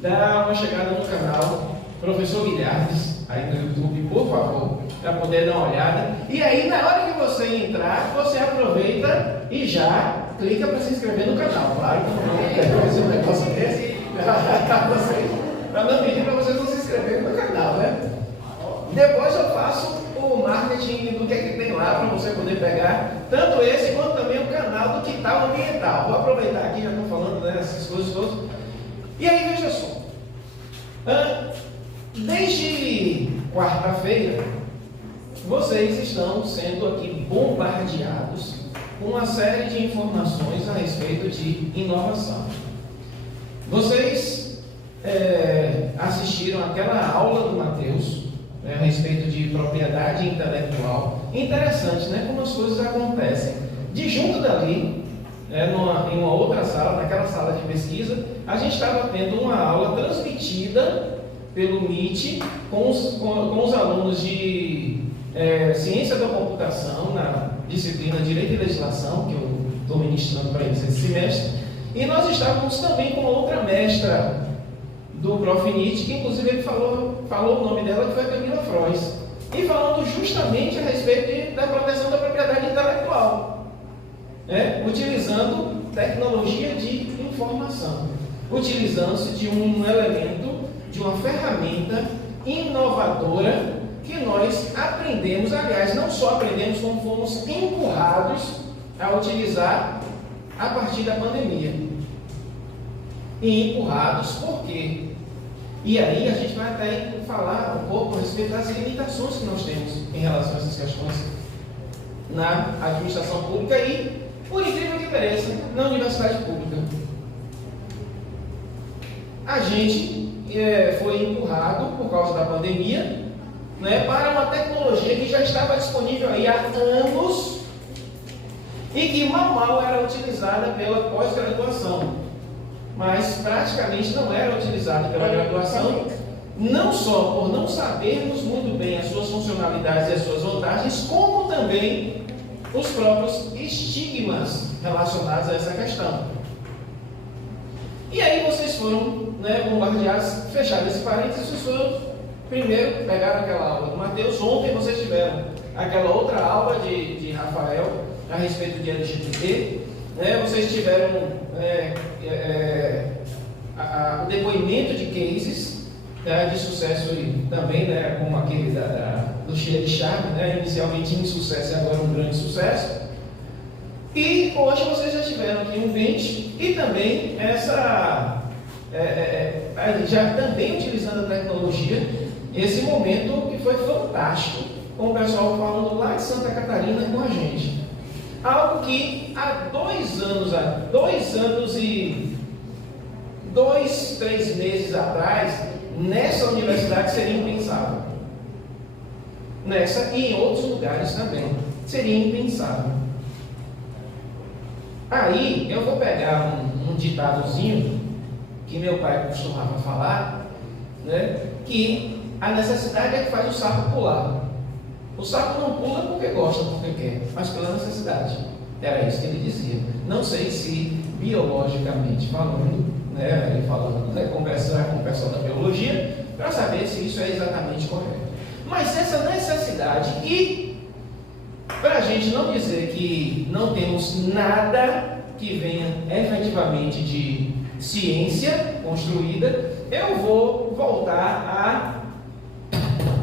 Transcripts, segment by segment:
dá uma chegada no canal Professor Guilhermes, aí no YouTube, por favor, para poder dar uma olhada. E aí, na hora que você entrar, você aproveita e já clica para se inscrever no canal. Claro que não vou fazer um negócio desse para não pedir para vocês não se inscreverem no canal, né? Depois eu faço o marketing do que é que tem lá para você poder pegar tanto esse quanto também o canal do Quintal Ambiental. Vou aproveitar aqui, já estou falando dessas coisas todas. E aí, veja só. Desde quarta-feira, vocês estão sendo aqui bombardeados com uma série de informações a respeito de inovação. Vocês assistiram aquela aula do Matheus a respeito de propriedade intelectual. Interessante, né? Como as coisas acontecem. De junto dali, em uma outra sala, naquela sala de pesquisa, a gente estava tendo uma aula transmitida pelo Meet com os alunos de Ciência da Computação, na disciplina Direito e Legislação, que eu estou ministrando para eles esse semestre. E nós estávamos também com outra mestra do Prof. Nietzsche, que inclusive ele falou o nome dela, que foi a Camila Frois, e falando justamente a respeito da proteção da propriedade intelectual, utilizando tecnologia de informação, utilizando-se de um elemento, de uma ferramenta inovadora que nós aprendemos, aliás, não só aprendemos, como fomos empurrados a utilizar a partir da pandemia. E empurrados por quê? E aí a gente vai até falar um pouco a respeito das limitações que nós temos em relação a essas questões na administração pública e, por incrível que pareça, na universidade pública. A gente foi empurrado por causa da pandemia, para uma tecnologia que já estava disponível aí há anos e que mal era utilizada pela pós-graduação, mas praticamente não era utilizada pela graduação, não só por não sabermos muito bem as suas funcionalidades e as suas vantagens, como também os próprios estigmas relacionados a essa questão. E aí vocês foram bombardeados, fechado esse parênteses, vocês foram primeiro pegaram aquela aula do Matheus, ontem vocês tiveram aquela outra aula de Rafael a respeito de LGBT, vocês tiveram o depoimento de cases de sucesso também, como aquele do Cheia de Charme, inicialmente insucesso e agora um grande sucesso. E hoje vocês já tiveram aqui um bench e também já também utilizando a tecnologia, esse momento que foi fantástico, com o pessoal falando lá de Santa Catarina com a gente. Algo que há 2 anos e 3 meses atrás, nessa universidade seria impensável. Nessa e em outros lugares também, seria impensável. Aí eu vou pegar um ditadozinho que meu pai costumava falar, que a necessidade é que faz o sapo pular. O sapo não pula porque gosta, porque quer, mas pela necessidade. Era isso que ele dizia. Não sei se biologicamente falando, ele falando, conversar com o pessoal da biologia, para saber se isso é exatamente correto. Mas essa necessidade, e para a gente não dizer que não temos nada que venha efetivamente de ciência construída, eu vou voltar a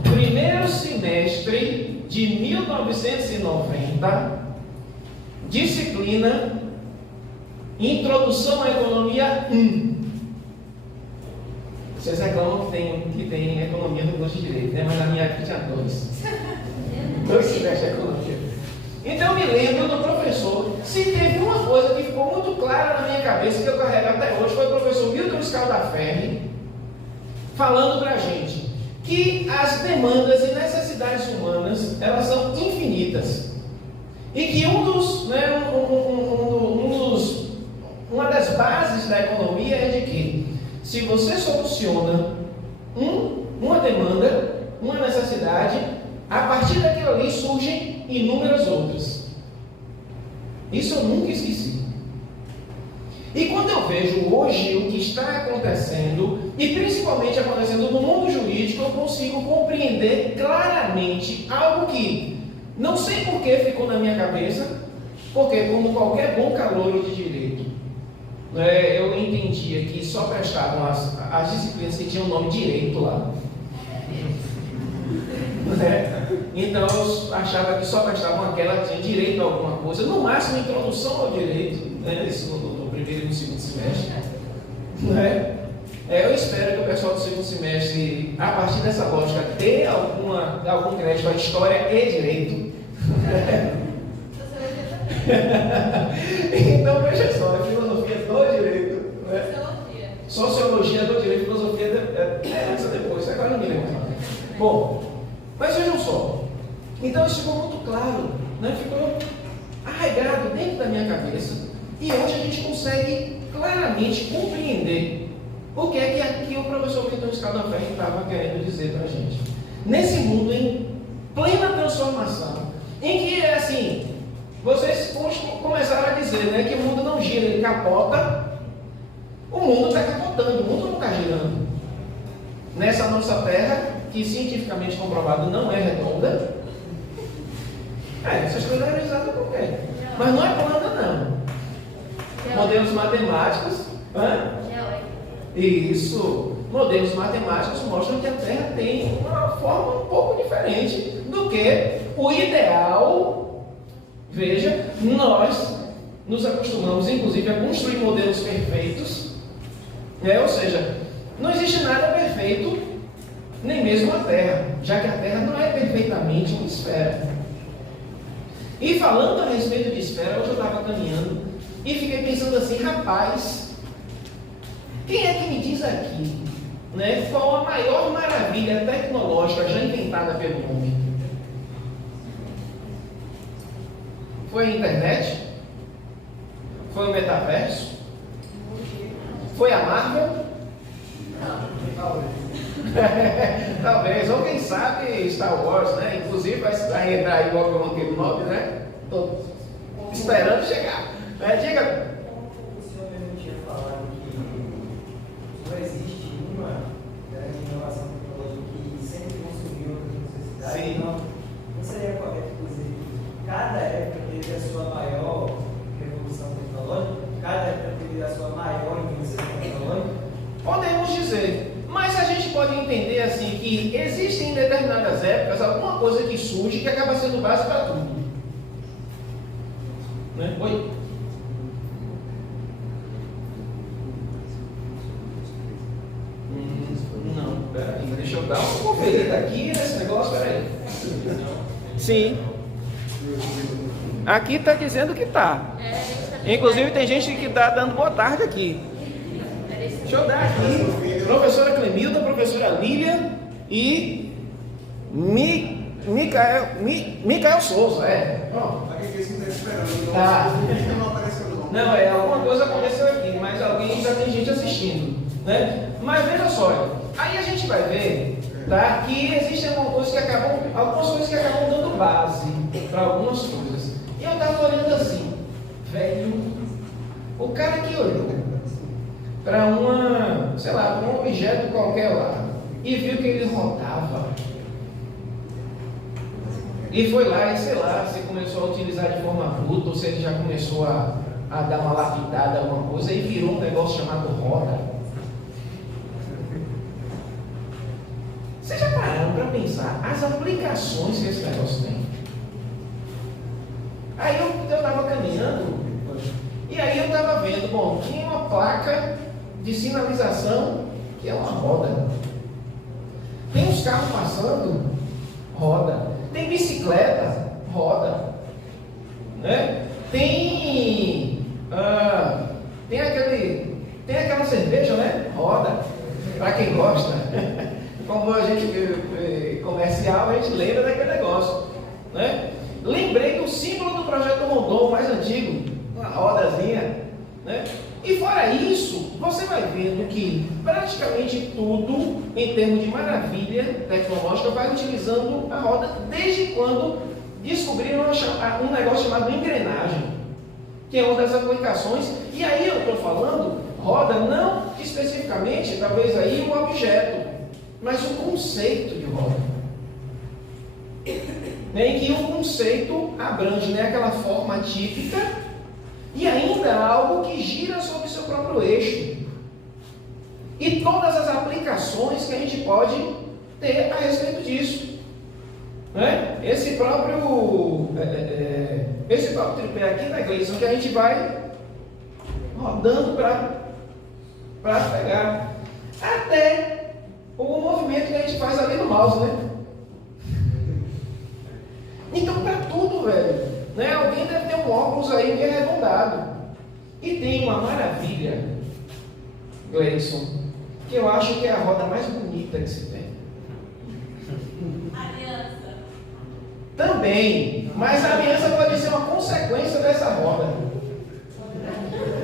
primeiro semestre de 1990, disciplina Introdução à Economia 1. Vocês reclamam que tem economia no curso de direito, mas na minha época tinha 2 semestres de economia. Então eu me lembro do professor, se teve uma coisa que ficou muito clara na minha cabeça, que eu carrego até hoje, foi o professor Milton Scaldaferri, falando para a gente que as demandas e necessidades humanas, elas são infinitas. E que uma das bases da economia é de que, se você soluciona uma demanda, uma necessidade, a partir daquilo ali surgem inúmeras outras. Isso eu nunca esqueci. E quando eu vejo hoje o que está acontecendo, e principalmente acontecendo no mundo jurídico, eu consigo compreender claramente algo que não sei por que ficou na minha cabeça, porque como qualquer bom calouro de direito, eu entendia que só prestavam as disciplinas que tinham o nome direito lá. Então eu achava que só prestavam aquela que tinha direito a alguma coisa, no máximo introdução ao direito, isso no primeiro e no segundo semestre. Eu espero que o pessoal do segundo semestre, a partir dessa lógica, dê algum crédito à história e direito. Então veja só, a filosofia do direito, sociologia do direito, filosofia essa depois, agora não me lembro. Bom, mas vejam só, então isso ficou muito claro, ficou arraigado dentro da minha cabeça, e hoje a gente consegue claramente compreender o que é que aqui o professor Milton Scadenfeld estava querendo dizer para a gente. Nesse mundo em plena transformação, em que assim, vocês começaram a dizer que o mundo não gira, ele capota, o mundo está capotando, o mundo não está girando. Nessa nossa terra, que cientificamente comprovado não é redonda, essas coisas eram exatas por quê? Mas não é plana não. Modelos matemáticos, isso, modelos matemáticos mostram que a Terra tem uma forma um pouco diferente do que o ideal. Veja, nós nos acostumamos inclusive a construir modelos perfeitos, ou seja, não existe nada perfeito, nem mesmo a Terra, já que a Terra não é perfeitamente uma esfera. E falando a respeito de esfera, hoje eu estava caminhando e fiquei pensando assim, rapaz, quem é que me diz aqui, qual a maior maravilha tecnológica já inventada pelo homem? Foi a internet? Foi o metaverso? Foi a Marvel? Talvez, ou quem sabe Star Wars, inclusive vai entrar aí logo no aquele nome, Estou esperando chegar. Diga. O senhor mesmo tinha falado que não existe uma grande inovação tecnológica que sempre consumiu outras necessidades. Sim. Então, não seria correto dizer que cada época teve a sua maior revolução tecnológica, cada época teve a sua maior inovação tecnológica? Podemos dizer. Mas a gente pode entender assim que existem em determinadas épocas alguma coisa que surge que acaba sendo base para tudo. Oi? Não, peraí, deixa eu dar uma conferida aqui nesse negócio, peraí. Sim. Aqui está dizendo que está. Inclusive tem gente que está dando boa tarde aqui. Deixa eu dar aqui. Professora Clemilda, professora Lília e Micael Souza, Aqui está esperando. Tá. Não apareceu não. Não, alguma coisa aconteceu aqui, mas alguém já tem gente assistindo, Mas veja só, aí a gente vai ver, que existem algumas coisas que acabam dando base para algumas coisas. E eu estava olhando assim, velho, o cara que olhou para um objeto qualquer lá e viu que ele rodava. E foi lá e se começou a utilizar de forma bruta, ou se ele já começou a dar uma lapidada, alguma coisa, e virou um negócio chamado roda. Vocês já pararam para pensar as aplicações que esse negócio tem? Aí eu estava caminhando, e aí eu estava vendo, tinha uma placa de sinalização que é uma roda. Tem uns carros passando, roda. Tem bicicleta, roda. Tem aquela cerveja, roda. Para quem gosta. Como a gente comercial, a gente lembra daquele negócio. Lembrei do símbolo do projeto Rondon mais antigo, uma rodazinha. E fora isso, você vai vendo que praticamente tudo, em termos de maravilha tecnológica, vai utilizando a roda desde quando descobriram um negócio chamado engrenagem. que é uma das aplicações. E aí eu estou falando, roda, não especificamente, talvez aí o objeto, mas o conceito de roda. Em que o conceito abrange, né, aquela forma típica e ainda algo que gira sobre o seu próprio eixo. E todas as aplicações que a gente pode ter a respeito disso. Né? Esse próprio tripé aqui da Gleison que a gente vai rodando para pegar. Até o movimento que a gente faz ali no mouse, né? Então, para tudo, velho. Né? Alguém deve ter um óculos aí bem arredondado. E tem uma maravilha, Gleison, que eu acho que é a roda mais bonita que se tem. Aliança. Também, mas a aliança pode ser uma consequência dessa roda.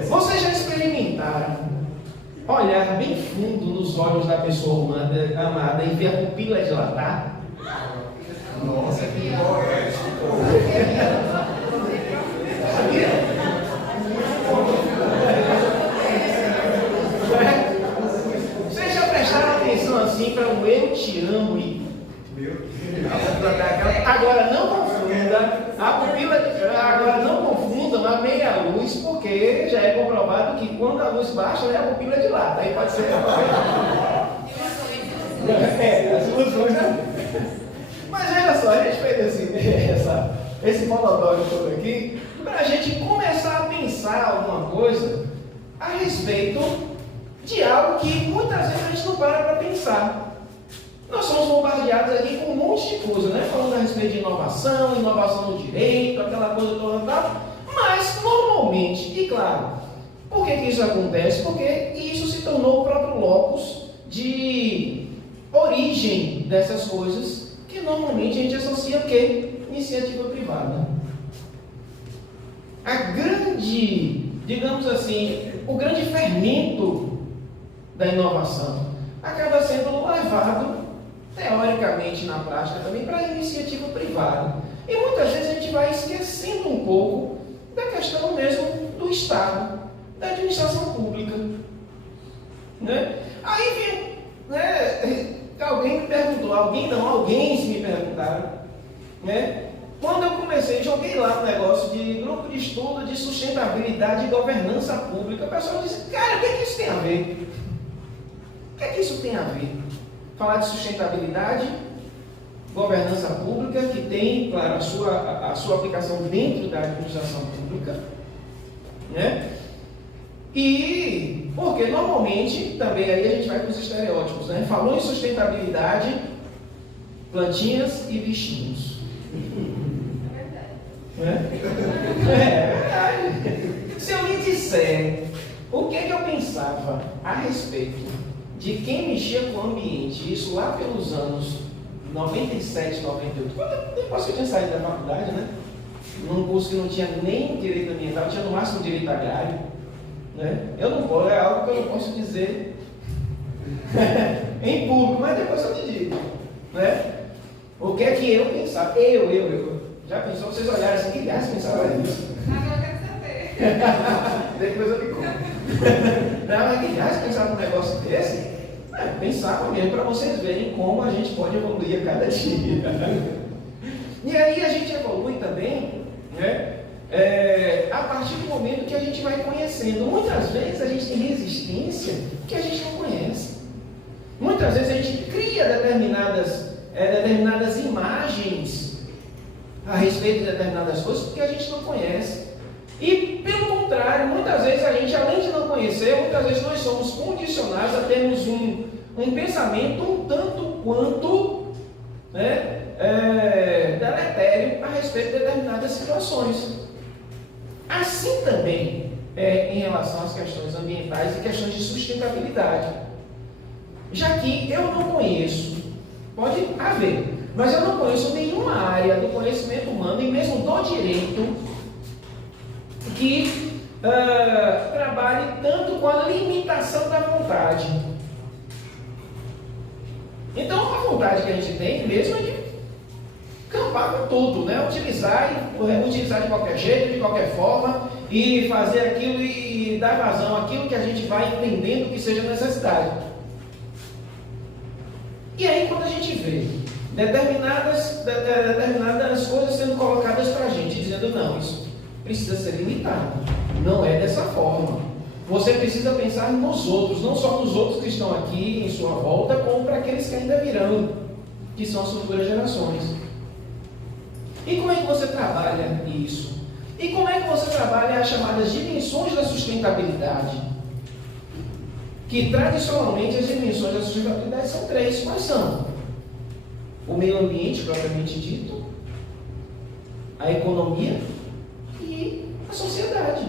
Vocês já experimentaram olhar bem fundo nos olhos da pessoa amada e ver a pupila dilatar? Nossa, que poético. Vocês já prestaram atenção assim para um eu te amo e agora não confunda a pupila, agora não confundam a meia luz, porque já é comprovado que quando a luz baixa, a pupila dilata. Aí pode ser as ilusões, né? Mas veja só, a gente fez esse monodório todo aqui para a gente começar a pensar alguma coisa a respeito de algo que muitas vezes a gente não para pensar. Nós somos bombardeados aqui com um monte de coisa, né? Falando a respeito de inovação no direito, aquela coisa toda, tal. Mas, normalmente, e claro, por que isso acontece? Porque isso se tornou o próprio locus de origem dessas coisas, que normalmente a gente associa o quê? Iniciativa privada. A grande, digamos assim, o grande fermento da inovação acaba sendo levado teoricamente na prática também para a iniciativa privada. E muitas vezes a gente vai esquecendo um pouco da questão mesmo do Estado, da administração pública. Né? Aí viu, né, alguém me perguntou, alguém me perguntaram, né? Quando eu comecei, joguei lá no negócio de grupo de estudo de sustentabilidade e governança pública, o pessoal disse, cara, o que é que isso tem a ver? O que é que isso tem a ver? Falar de sustentabilidade, governança pública, que tem, claro, a sua aplicação dentro da administração pública, né? E porque normalmente, também aí a gente vai para os estereótipos, né? Falou em sustentabilidade, plantinhas e bichinhos. É verdade. Se eu lhe disser o que eu pensava a respeito de quem mexia com o ambiente, isso lá pelos anos 97, 98, depois que eu tinha saído da faculdade, né? Num curso que não tinha nem direito ambiental, tinha no máximo direito agrário, né? Eu não posso, é algo que eu não posso dizer em público, mas depois eu te digo, né? O que é que eu pensava? Eu. Já pensou, vocês olharem assim, que gás pensava nisso? Agora eu quero saber. Depois eu me conto. Não, mas que gás pensava num negócio desse? Pensava mesmo, para vocês verem como a gente pode evoluir a cada dia. E aí a gente evolui também, né? A partir do momento que a gente vai conhecendo. Muitas vezes a gente tem resistência que a gente não conhece. Muitas vezes a gente cria determinadas imagens a respeito de determinadas coisas porque a gente não conhece. E pelo contrário, muitas vezes a gente, além de não conhecer, muitas vezes nós somos condicionados a termos um pensamento um tanto quanto, né, deletério a respeito de determinadas situações. Assim também em relação às questões ambientais e questões de sustentabilidade. Já que eu não conheço, pode haver, mas eu não conheço nenhuma área do conhecimento humano e mesmo do direito que trabalhe tanto com a limitação da vontade. Então, a vontade que a gente tem mesmo é de campar com tudo, né? Utilizar de qualquer jeito, de qualquer forma, e fazer aquilo e dar vazão àquilo que a gente vai entendendo que seja necessidade. E aí, quando a gente vê determinadas coisas sendo colocadas para a gente, dizendo, não, isso precisa ser limitado, não é dessa forma. Você precisa pensar nos outros, não só nos outros que estão aqui em sua volta, como para aqueles que ainda virão, que são as futuras gerações. E como é que você trabalha isso? E como é que você trabalha as chamadas dimensões da sustentabilidade? Que tradicionalmente as dimensões da sustentabilidade são três. Quais são? O meio ambiente, propriamente dito, a economia e a sociedade.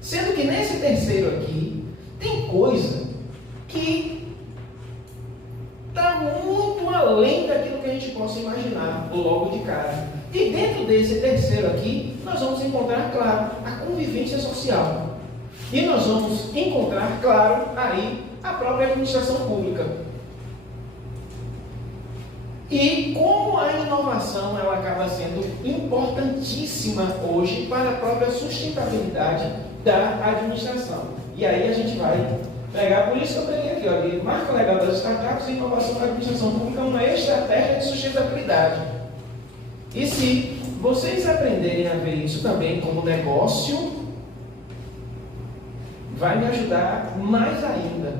Sendo que nesse terceiro aqui, tem coisa que está muito além daquilo que a gente possa imaginar logo de cara. E dentro desse terceiro aqui, nós vamos encontrar, claro, a convivência social. E nós vamos encontrar, claro, aí a própria administração pública. E como a inovação ela acaba sendo importantíssima hoje para a própria sustentabilidade da administração. E aí a gente vai pegar, por isso que eu peguei aqui, ó, marca legal das startups e inovação da administração pública, uma estratégia de sustentabilidade. E se vocês aprenderem a ver isso também como negócio, vai me ajudar mais ainda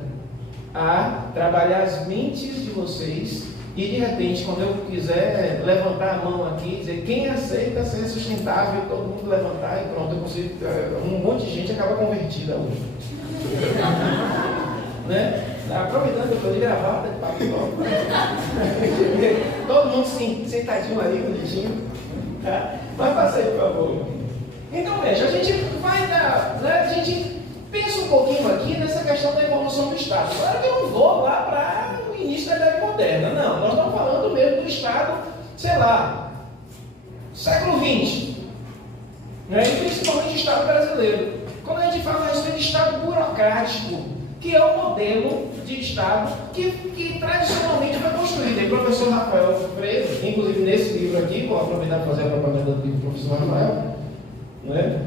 a trabalhar as mentes de vocês e de repente, quando eu quiser levantar a mão aqui e dizer quem aceita ser sustentável, todo mundo levantar e pronto, eu consigo, um monte de gente acaba convertida hoje. Né? Aproveitando que eu estou de gravata, de papo logo. Todo mundo sentadinho ali, bonitinho. Tá? Mas passei, por favor. Então, veja, a gente vai dar, né, a gente pensa um pouquinho aqui nessa questão da evolução do Estado. Agora que eu não vou lá para o início da Idade Moderna, não. Nós estamos falando mesmo do Estado, sei lá, século XX. Né? E principalmente o Estado brasileiro. Quando a gente fala a respeito de Estado burocrático, que é o modelo de Estado que tradicionalmente foi construído. E o professor Rafael Freire, inclusive nesse livro aqui, vou aproveitar para fazer a propaganda do livro do professor Rafael, né?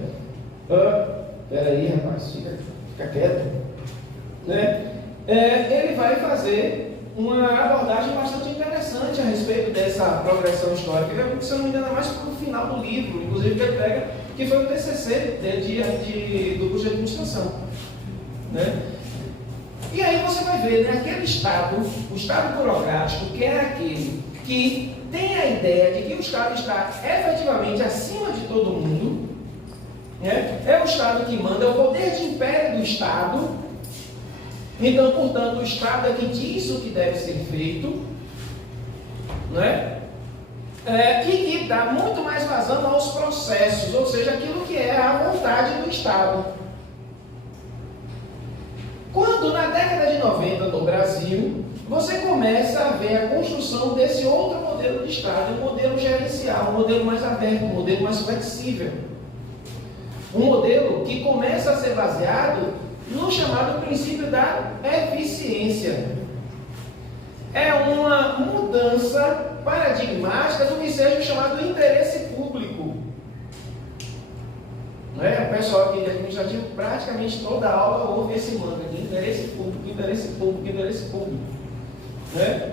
Peraí, rapaz, fica quieto. Né? Ele vai fazer uma abordagem bastante interessante a respeito dessa progressão histórica. Se eu não me engano, é mais para o final do livro, inclusive que ele pega, que foi o TCC do curso de administração. Né? E aí você vai ver, né, aquele Estado, o Estado burocrático, que é aquele que tem a ideia de que o Estado está efetivamente acima de todo mundo, né? É o Estado que manda, é o poder de império do Estado. Então, portanto, o Estado é que diz o que deve ser feito, né? E que dá muito mais vazão aos processos, ou seja, aquilo que é a vontade do Estado. Quando na década de 90 no Brasil, você começa a ver a construção desse outro modelo de Estado, um modelo gerencial, um modelo mais aberto, um modelo mais flexível. Um modelo que começa a ser baseado no chamado princípio da eficiência. É uma mudança paradigmática do que seja o chamado interesse público. O pessoal aqui de administrativo, praticamente toda aula ouve esse mantra de interesse público, interesse público, interesse público. Né?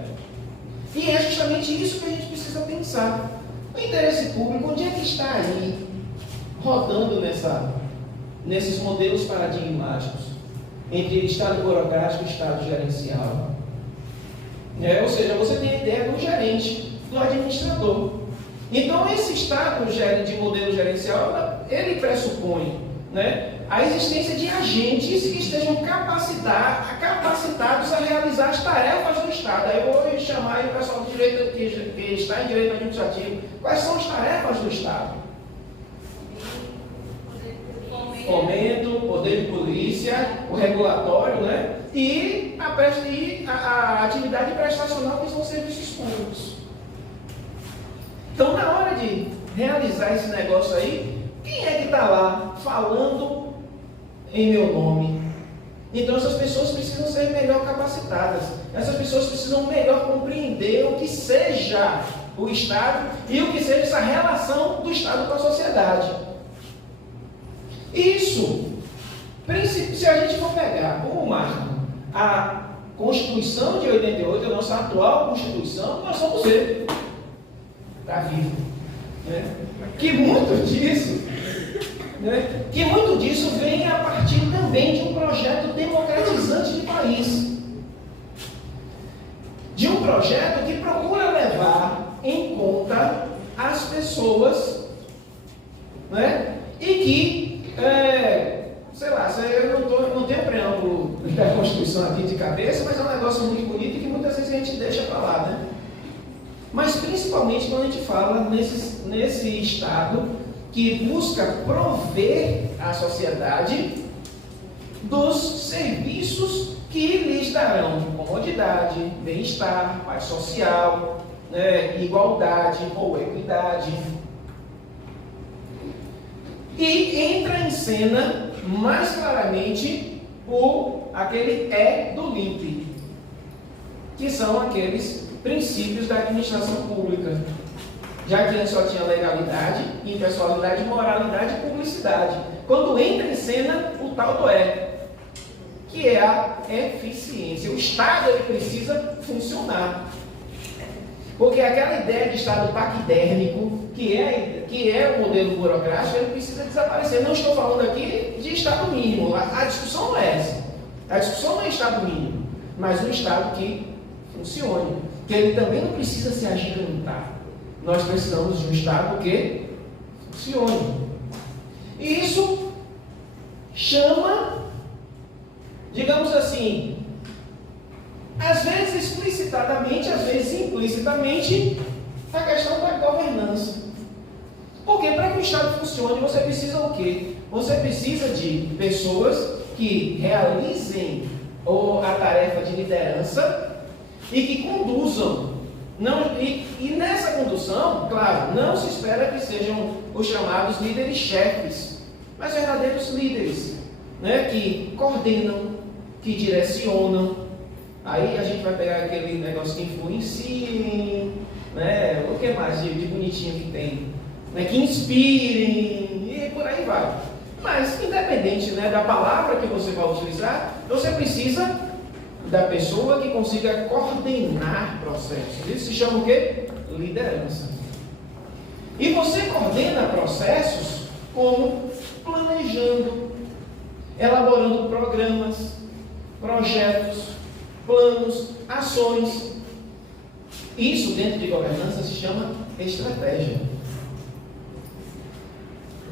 E é justamente isso que a gente precisa pensar. O interesse público, onde é que está aí, rodando nesses modelos paradigmáticos, entre Estado burocrático e Estado gerencial? Ou seja, você tem a ideia do gerente, do administrador. Então, esse Estado de modelo gerencial, ele pressupõe, né, a existência de agentes que estejam capacitados a realizar as tarefas do Estado. Aí eu vou chamar aí o pessoal do direito, que está em direito administrativo. Quais são as tarefas do Estado? Fomento, poder de polícia, o regulatório, né? E a atividade prestacional, que são serviços públicos. Então, na hora de realizar esse negócio aí, quem é que está lá falando em meu nome? Então, essas pessoas precisam ser melhor capacitadas. Essas pessoas precisam melhor compreender o que seja o Estado e o que seja essa relação do Estado com a sociedade. Isso, se a gente for pegar como marco a Constituição de 88, a nossa atual Constituição, nós somos ele. Está vivo. Né? Que muito disso vem a partir também de um projeto democratizante de país. De um projeto que procura levar em conta as pessoas, né? E que, eu não tenho preâmbulo da Constituição aqui de cabeça, mas é um negócio muito bonito e que muitas vezes a gente deixa para lá, né? Mas principalmente quando a gente fala nesse Estado que busca prover à sociedade dos serviços que lhes darão comodidade, bem-estar, paz social, né, igualdade ou equidade. E entra em cena mais claramente aquele do LIMP, que são aqueles princípios da administração pública. Já que antes só tinha legalidade, impessoalidade, moralidade e publicidade. Quando entra em cena o tal do que é a eficiência. O Estado ele precisa funcionar. Porque aquela ideia de Estado paquidérmico, que é o modelo burocrático, ele precisa desaparecer. Não estou falando aqui de Estado mínimo. A discussão não é essa. A discussão não é Estado mínimo, mas um Estado que funcione. Que ele também não precisa se agigantar. Nós precisamos de um Estado que funcione. E isso chama, digamos assim, às vezes explicitadamente, às vezes implicitamente, a questão da governança. Porque para que o Estado funcione, você precisa o quê? Você precisa de pessoas que realizem a tarefa de liderança e que conduzam. E nessa condução, claro, não se espera que sejam os chamados líderes-chefes, mas verdadeiros líderes, né, que coordenam, que direcionam. Aí a gente vai pegar aquele negócio que influenciem, né, o que mais de bonitinho que tem, né, que inspirem, e por aí vai. Mas, independente, né, da palavra que você vai utilizar, você precisa da pessoa que consiga coordenar processos. Isso se chama o quê? Liderança. E você coordena processos como planejando, elaborando programas, projetos, planos, ações. Isso dentro de governança se chama estratégia.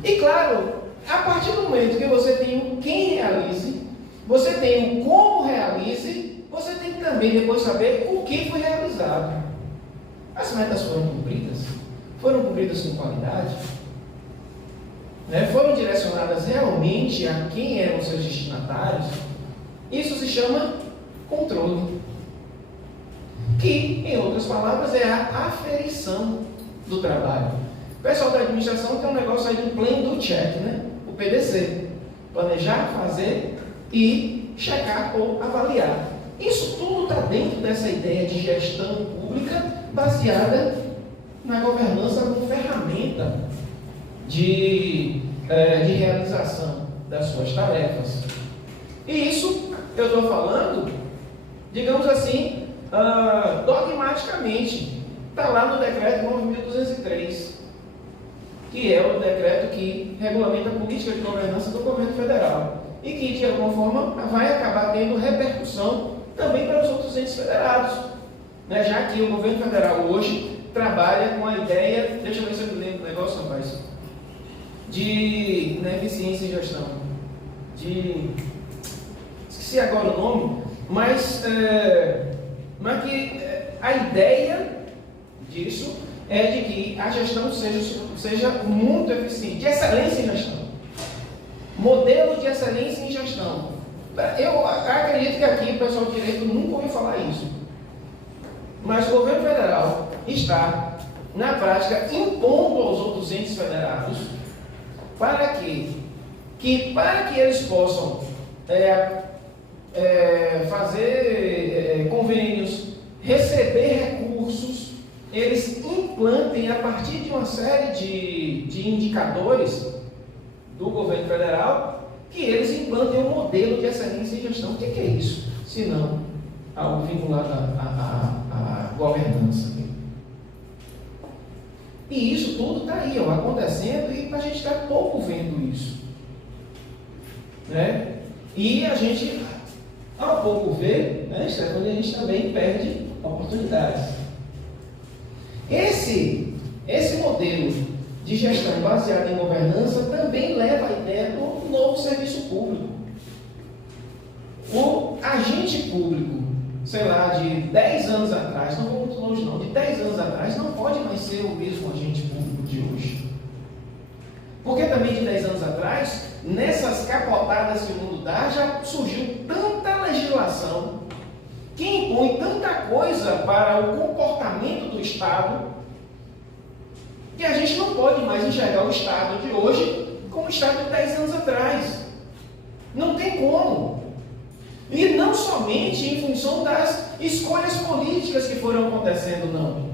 E claro, a partir do momento que você tem o quem realize, você tem o como realize, você tem que também depois saber o que foi realizado. As metas foram cumpridas? Foram cumpridas com qualidade? Né? Foram direcionadas realmente a quem eram seus destinatários? Isso se chama controle. Que, em outras palavras, é a aferição do trabalho. O pessoal da administração tem um negócio aí do plan do check, né? O PDC. Planejar, fazer e checar ou avaliar. Isso tudo está dentro dessa ideia de gestão pública baseada na governança como ferramenta de realização das suas tarefas. E isso eu estou falando, digamos assim, dogmaticamente. Está lá no decreto 9.203, que é o decreto que regulamenta a política de governança do governo federal. E que, de alguma forma, vai acabar tendo repercussão também para os outros entes federados. Né? Já que o governo federal hoje trabalha com a ideia, deixa eu ver se eu me lembro do negócio, rapaz, de eficiência e gestão. Esqueci agora o nome, mas que a ideia disso é de que a gestão seja muito eficiente, de excelência em gestão. Modelo de excelência em gestão. Eu acredito que aqui o pessoal do direito nunca ouviu falar isso. Mas o governo federal está, na prática, impondo aos outros entes federados para que eles possam fazer convênios, receber recursos, eles implantem a partir de uma série de indicadores do governo federal, que eles implantem um modelo de excelência em gestão. O que é isso? Se não algo vinculado à governança. E isso tudo está aí, ó, acontecendo, e a gente está pouco vendo isso. Né? E a gente, ao pouco ver, né, Stefano, a gente também perde oportunidades. Esse modelo de gestão baseado em governança também leva à ideia do novo serviço público. O agente público, sei lá, de 10 anos atrás, não vou muito longe não, de 10 anos atrás, não pode mais ser o mesmo agente público de hoje. Porque também de 10 anos atrás, nessas capotadas que o mundo dá, já surgiu tanta legislação que impõe tanta coisa para o comportamento do Estado, que a gente não pode mais enxergar o Estado de hoje como o Estado de 10 anos atrás. Não tem como. E não somente em função das escolhas políticas que foram acontecendo, não.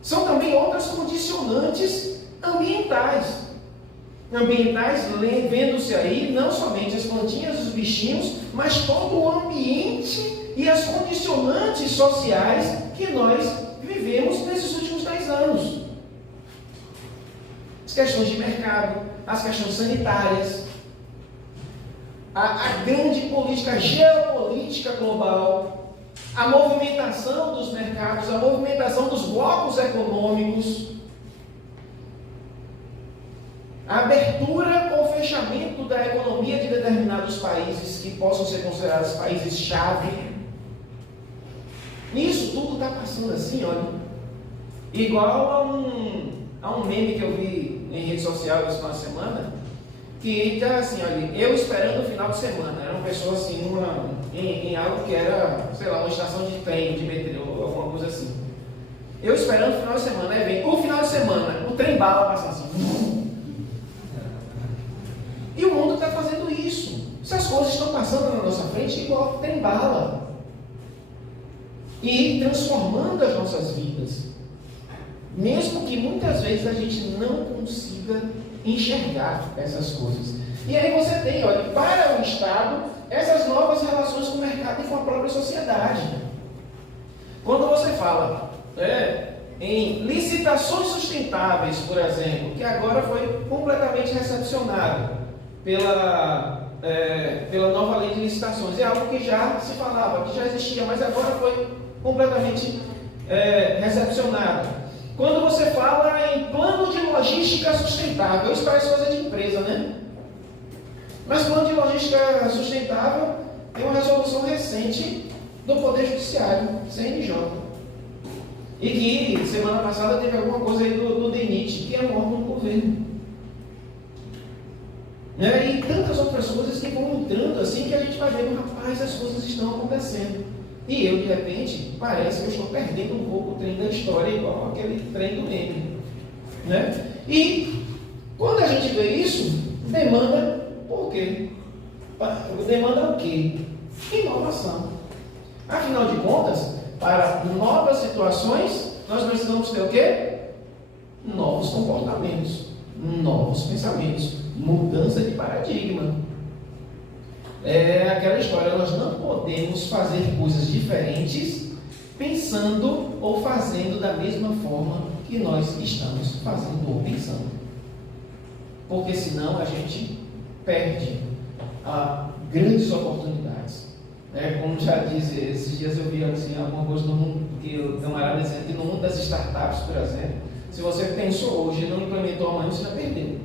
São também outras condicionantes ambientais. Ambientais, vendo-se aí não somente as plantinhas, os bichinhos, mas todo o ambiente e as condicionantes sociais que nós vivemos nesses últimos 10 anos. As questões de mercado, as questões sanitárias, a grande política geopolítica global, a movimentação dos mercados, a movimentação dos blocos econômicos, a abertura ou fechamento da economia de determinados países que possam ser considerados países-chave. Isso tudo está passando assim, olha, igual a um meme que eu vi em rede social essa semana, que está assim, olha, eu esperando o final de semana. Era uma pessoa assim, em algo que era, sei lá, uma estação de trem, de metrô, alguma coisa assim. Eu esperando o final de semana, aí vem o final de semana, o trem bala passando assim. E o mundo está fazendo isso. Essas coisas estão passando na nossa frente igual trem bala. E transformando as nossas vidas. Mesmo que muitas vezes a gente não consiga enxergar essas coisas. E aí você tem, olha, para o Estado, essas novas relações com o mercado e com a própria sociedade. Quando você fala em licitações sustentáveis, por exemplo, que agora foi completamente recepcionado pela nova lei de licitações, é algo que já se falava, que já existia, mas agora foi completamente recepcionado. Quando você fala em plano de logística sustentável, isso parece coisa de empresa, né? Mas plano de logística sustentável tem uma resolução recente do Poder Judiciário, CNJ. E que semana passada teve alguma coisa aí do DENIT, que é um órgão do governo. E tantas outras coisas que vão entrando assim que a gente vai vendo, rapaz, as coisas estão acontecendo. E eu, de repente, parece que eu estou perdendo um pouco o trem da história, igual aquele trem do meme. Né? E quando a gente vê isso, demanda por quê? Demanda o quê? Inovação. Afinal de contas, para novas situações, nós precisamos ter o quê? Novos comportamentos, novos pensamentos, mudança de paradigma. É aquela história, nós não podemos fazer coisas diferentes pensando ou fazendo da mesma forma que nós estamos fazendo ou pensando. Porque senão a gente perde grandes oportunidades. Como já disse, esses dias eu vi assim, alguma coisa no mundo, que o camarada dizendo que no mundo das startups, por exemplo, se você pensou hoje e não implementou amanhã, você já perdeu.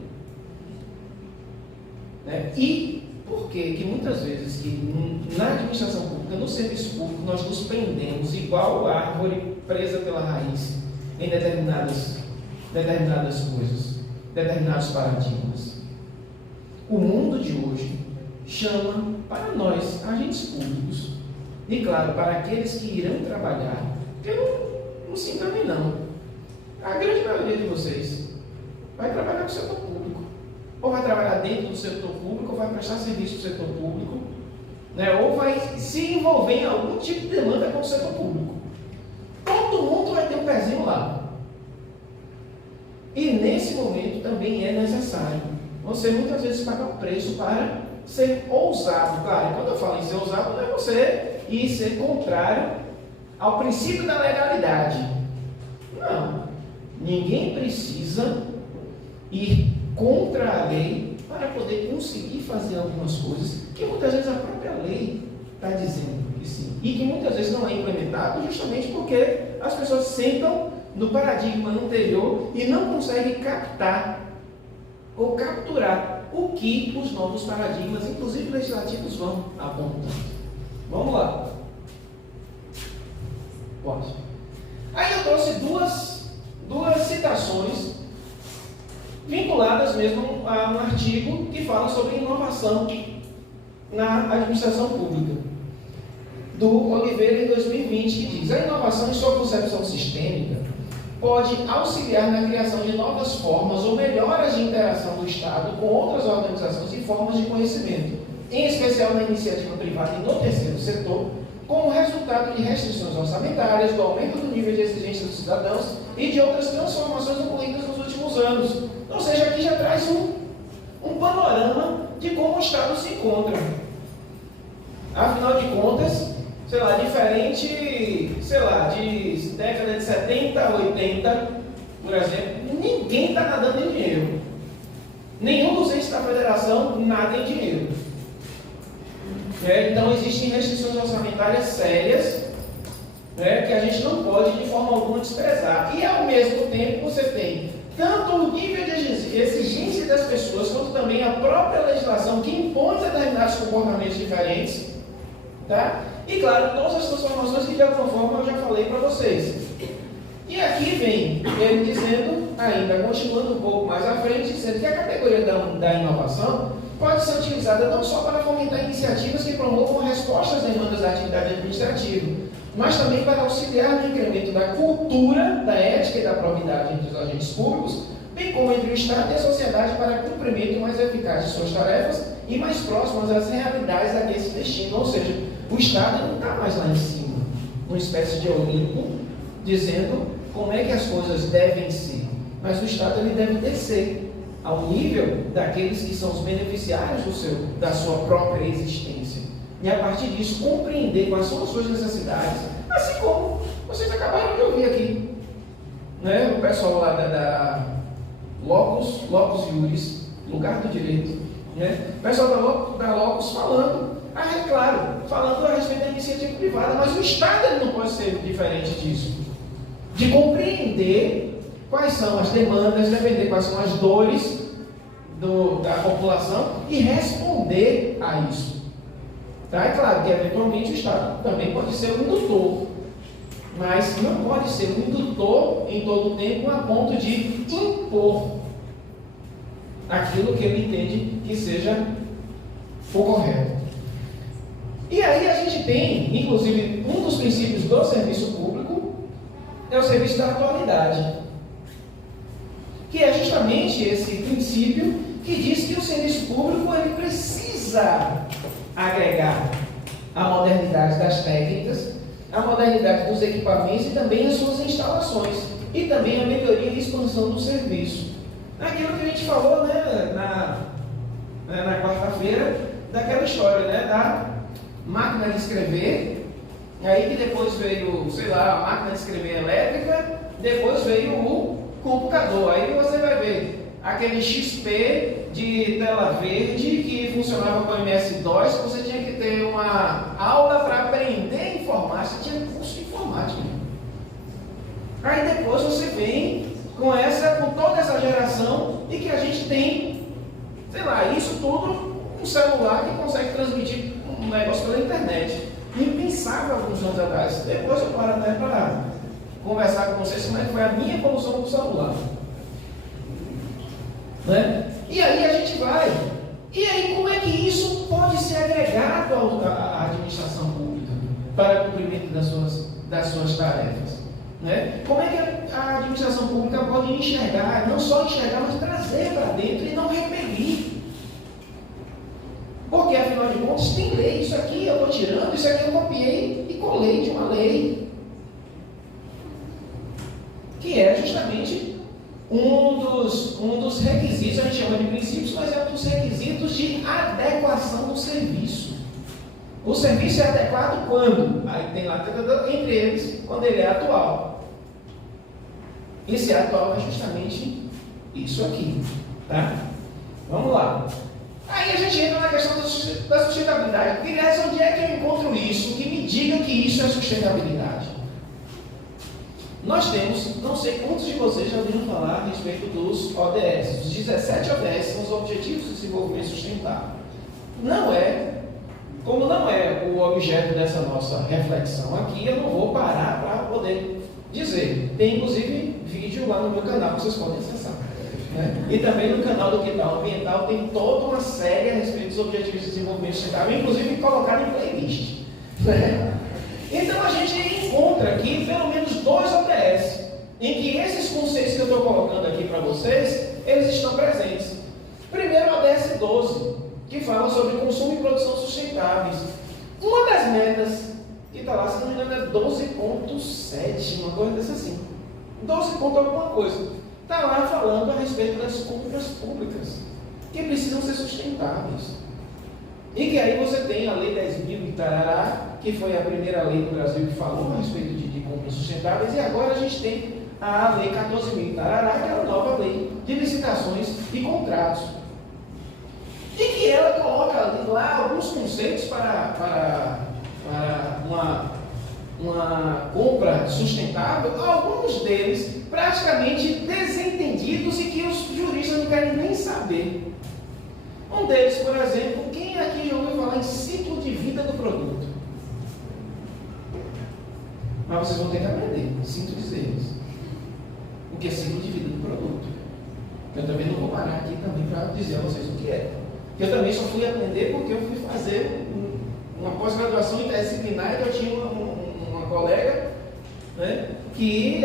E por que muitas vezes que na administração pública, no serviço público, nós nos prendemos igual a árvore presa pela raiz em determinadas coisas, determinados paradigmas? O mundo de hoje chama para nós, agentes públicos, e claro, para aqueles que irão trabalhar, porque não se engane não, a grande maioria de vocês vai trabalhar com o setor público. Ou vai trabalhar dentro do setor público, ou vai prestar serviço para o setor público, ou vai se envolver em algum tipo de demanda com o setor público. Todo mundo vai ter um pezinho lá. E nesse momento também é necessário você muitas vezes paga o preço para ser ousado. Claro, quando eu falo em ser ousado, não é você ir ser contrário ao princípio da legalidade. Não. Ninguém precisa ir contra a lei para poder conseguir fazer algumas coisas que muitas vezes a própria lei está dizendo que sim. E que muitas vezes não é implementado justamente porque as pessoas sentam no paradigma anterior e não conseguem captar ou capturar o que os novos paradigmas, inclusive legislativos, vão apontando. Vamos lá. Pode. Aí eu trouxe duas citações vinculadas mesmo a um artigo que fala sobre inovação na administração pública, do Oliveira em 2020, que diz: a inovação em sua concepção sistêmica pode auxiliar na criação de novas formas ou melhoras de interação do Estado com outras organizações e formas de conhecimento, em especial na iniciativa privada e no terceiro setor, como resultado de restrições orçamentárias, do aumento do nível de exigência dos cidadãos e de outras transformações ocorridas nos últimos anos. Ou seja, aqui já traz um panorama de como o Estado se encontra. Afinal de contas, diferente, de década de 70, 80, por exemplo, ninguém está nadando em dinheiro. Nenhum dos entes da federação nada em dinheiro. Então existem restrições orçamentárias sérias, que a gente não pode de forma alguma desprezar. E ao mesmo tempo você tem tanto o nível de exigência das pessoas, quanto também a própria legislação que impõe determinados comportamentos diferentes. Tá? E claro, todas as transformações que de alguma forma eu já falei para vocês. E aqui vem ele dizendo, ainda continuando um pouco mais à frente, dizendo que a categoria da inovação pode ser utilizada não só para fomentar iniciativas que promovam respostas às demandas da atividade administrativa, mas também para auxiliar no incremento da cultura, da ética e da probidade entre os agentes públicos, bem como entre o Estado e a sociedade para cumprimento mais eficaz de suas tarefas e mais próximas às realidades a que se destinam. Ou seja, o Estado não está mais lá em cima, uma espécie de Olimpo, dizendo como é que as coisas devem ser, mas o Estado ele deve descer ao nível daqueles que são os beneficiários da sua própria existência, e a partir disso compreender quais são as suas necessidades, assim como vocês acabaram de ouvir aqui, o pessoal lá da Locus Iuris, lugar do direito, o pessoal da Locus falando a respeito da iniciativa privada, mas o Estado ele não pode ser diferente disso, de compreender quais são as demandas, defender quais são as dores da população e responder a isso. Tá? É claro que eventualmente o Estado também pode ser um indutor, mas não pode ser um indutor em todo o tempo a ponto de impor aquilo que ele entende que seja o correto. E aí a gente tem, inclusive, um dos princípios do serviço público é o serviço da atualidade, que é justamente esse princípio que diz que o serviço público ele precisa agregar a modernidade das técnicas, a modernidade dos equipamentos e também as suas instalações, e também a melhoria e expansão do serviço. Aquilo que a gente falou na quarta-feira, daquela história da máquina de escrever, aí que depois veio, a máquina de escrever elétrica, depois veio o computador. Aí você vai ver aquele XP de tela verde que funcionava com MS-DOS, você tinha que ter uma aula para aprender informática, você tinha curso de informática. Aí depois você vem com toda essa geração e que a gente tem, isso tudo, um celular que consegue transmitir um negócio pela internet. Impensável alguns anos atrás. Depois eu paro até para conversar com vocês como é que foi a minha evolução do celular. E aí a gente vai. E aí como é que isso pode ser agregado à administração pública para o cumprimento das suas tarefas? Como é que a administração pública pode enxergar, não só enxergar, mas trazer para dentro e não repelir? Porque, afinal de contas, tem lei. Isso aqui eu estou tirando, isso aqui eu copiei e colei de uma lei. Que é justamente um dos requisitos, a gente chama de princípios, mas é um dos requisitos de adequação do serviço. O serviço é adequado quando? Aí tem lá, entre eles, quando ele é atual. E se é atual é justamente isso aqui, tá? Vamos lá. Aí a gente entra na questão da sustentabilidade. Aliás, onde é que eu encontro isso? Que me diga que isso é sustentabilidade. Nós temos, não sei quantos de vocês já ouviram falar a respeito dos ODS. Os 17 ODS são os Objetivos de Desenvolvimento Sustentável. Como não é o objeto dessa nossa reflexão aqui, eu não vou parar para poder dizer. Tem inclusive vídeo lá no meu canal que vocês podem acessar. Né? E também no canal do Que Tal Ambiental tem toda uma série a respeito dos Objetivos de Desenvolvimento Sustentável, inclusive colocado em playlist. Né? Então a gente encontra aqui pelo menos 2 ODS, em que esses conceitos que eu estou colocando aqui para vocês, eles estão presentes. Primeiro, o ODS 12, que fala sobre consumo e produção sustentáveis. Uma das metas que está lá, se não me engano, é 12.7, uma coisa dessa assim. 12 ponto alguma coisa. Está lá falando a respeito das compras públicas, que precisam ser sustentáveis. E que aí você tem a Lei 10.000 e tarará, que foi a primeira lei do Brasil que falou a respeito de compras sustentáveis, e agora a gente tem a Lei 14.000 e tarará, que é a nova lei de licitações e contratos. E que ela coloca lá alguns conceitos para uma compra sustentável, alguns deles praticamente desentendidos e que os juristas não querem nem saber. Um deles, por exemplo, quem aqui já ouviu falar em ciclo de vida do produto? Mas vocês vão ter que aprender, sinto dizer-lhes, o que é ciclo de vida do produto. Eu também não vou parar aqui também para dizer a vocês o que é. Eu também só fui aprender porque eu fui fazer uma pós-graduação interdisciplinar e eu tinha uma colega, né, que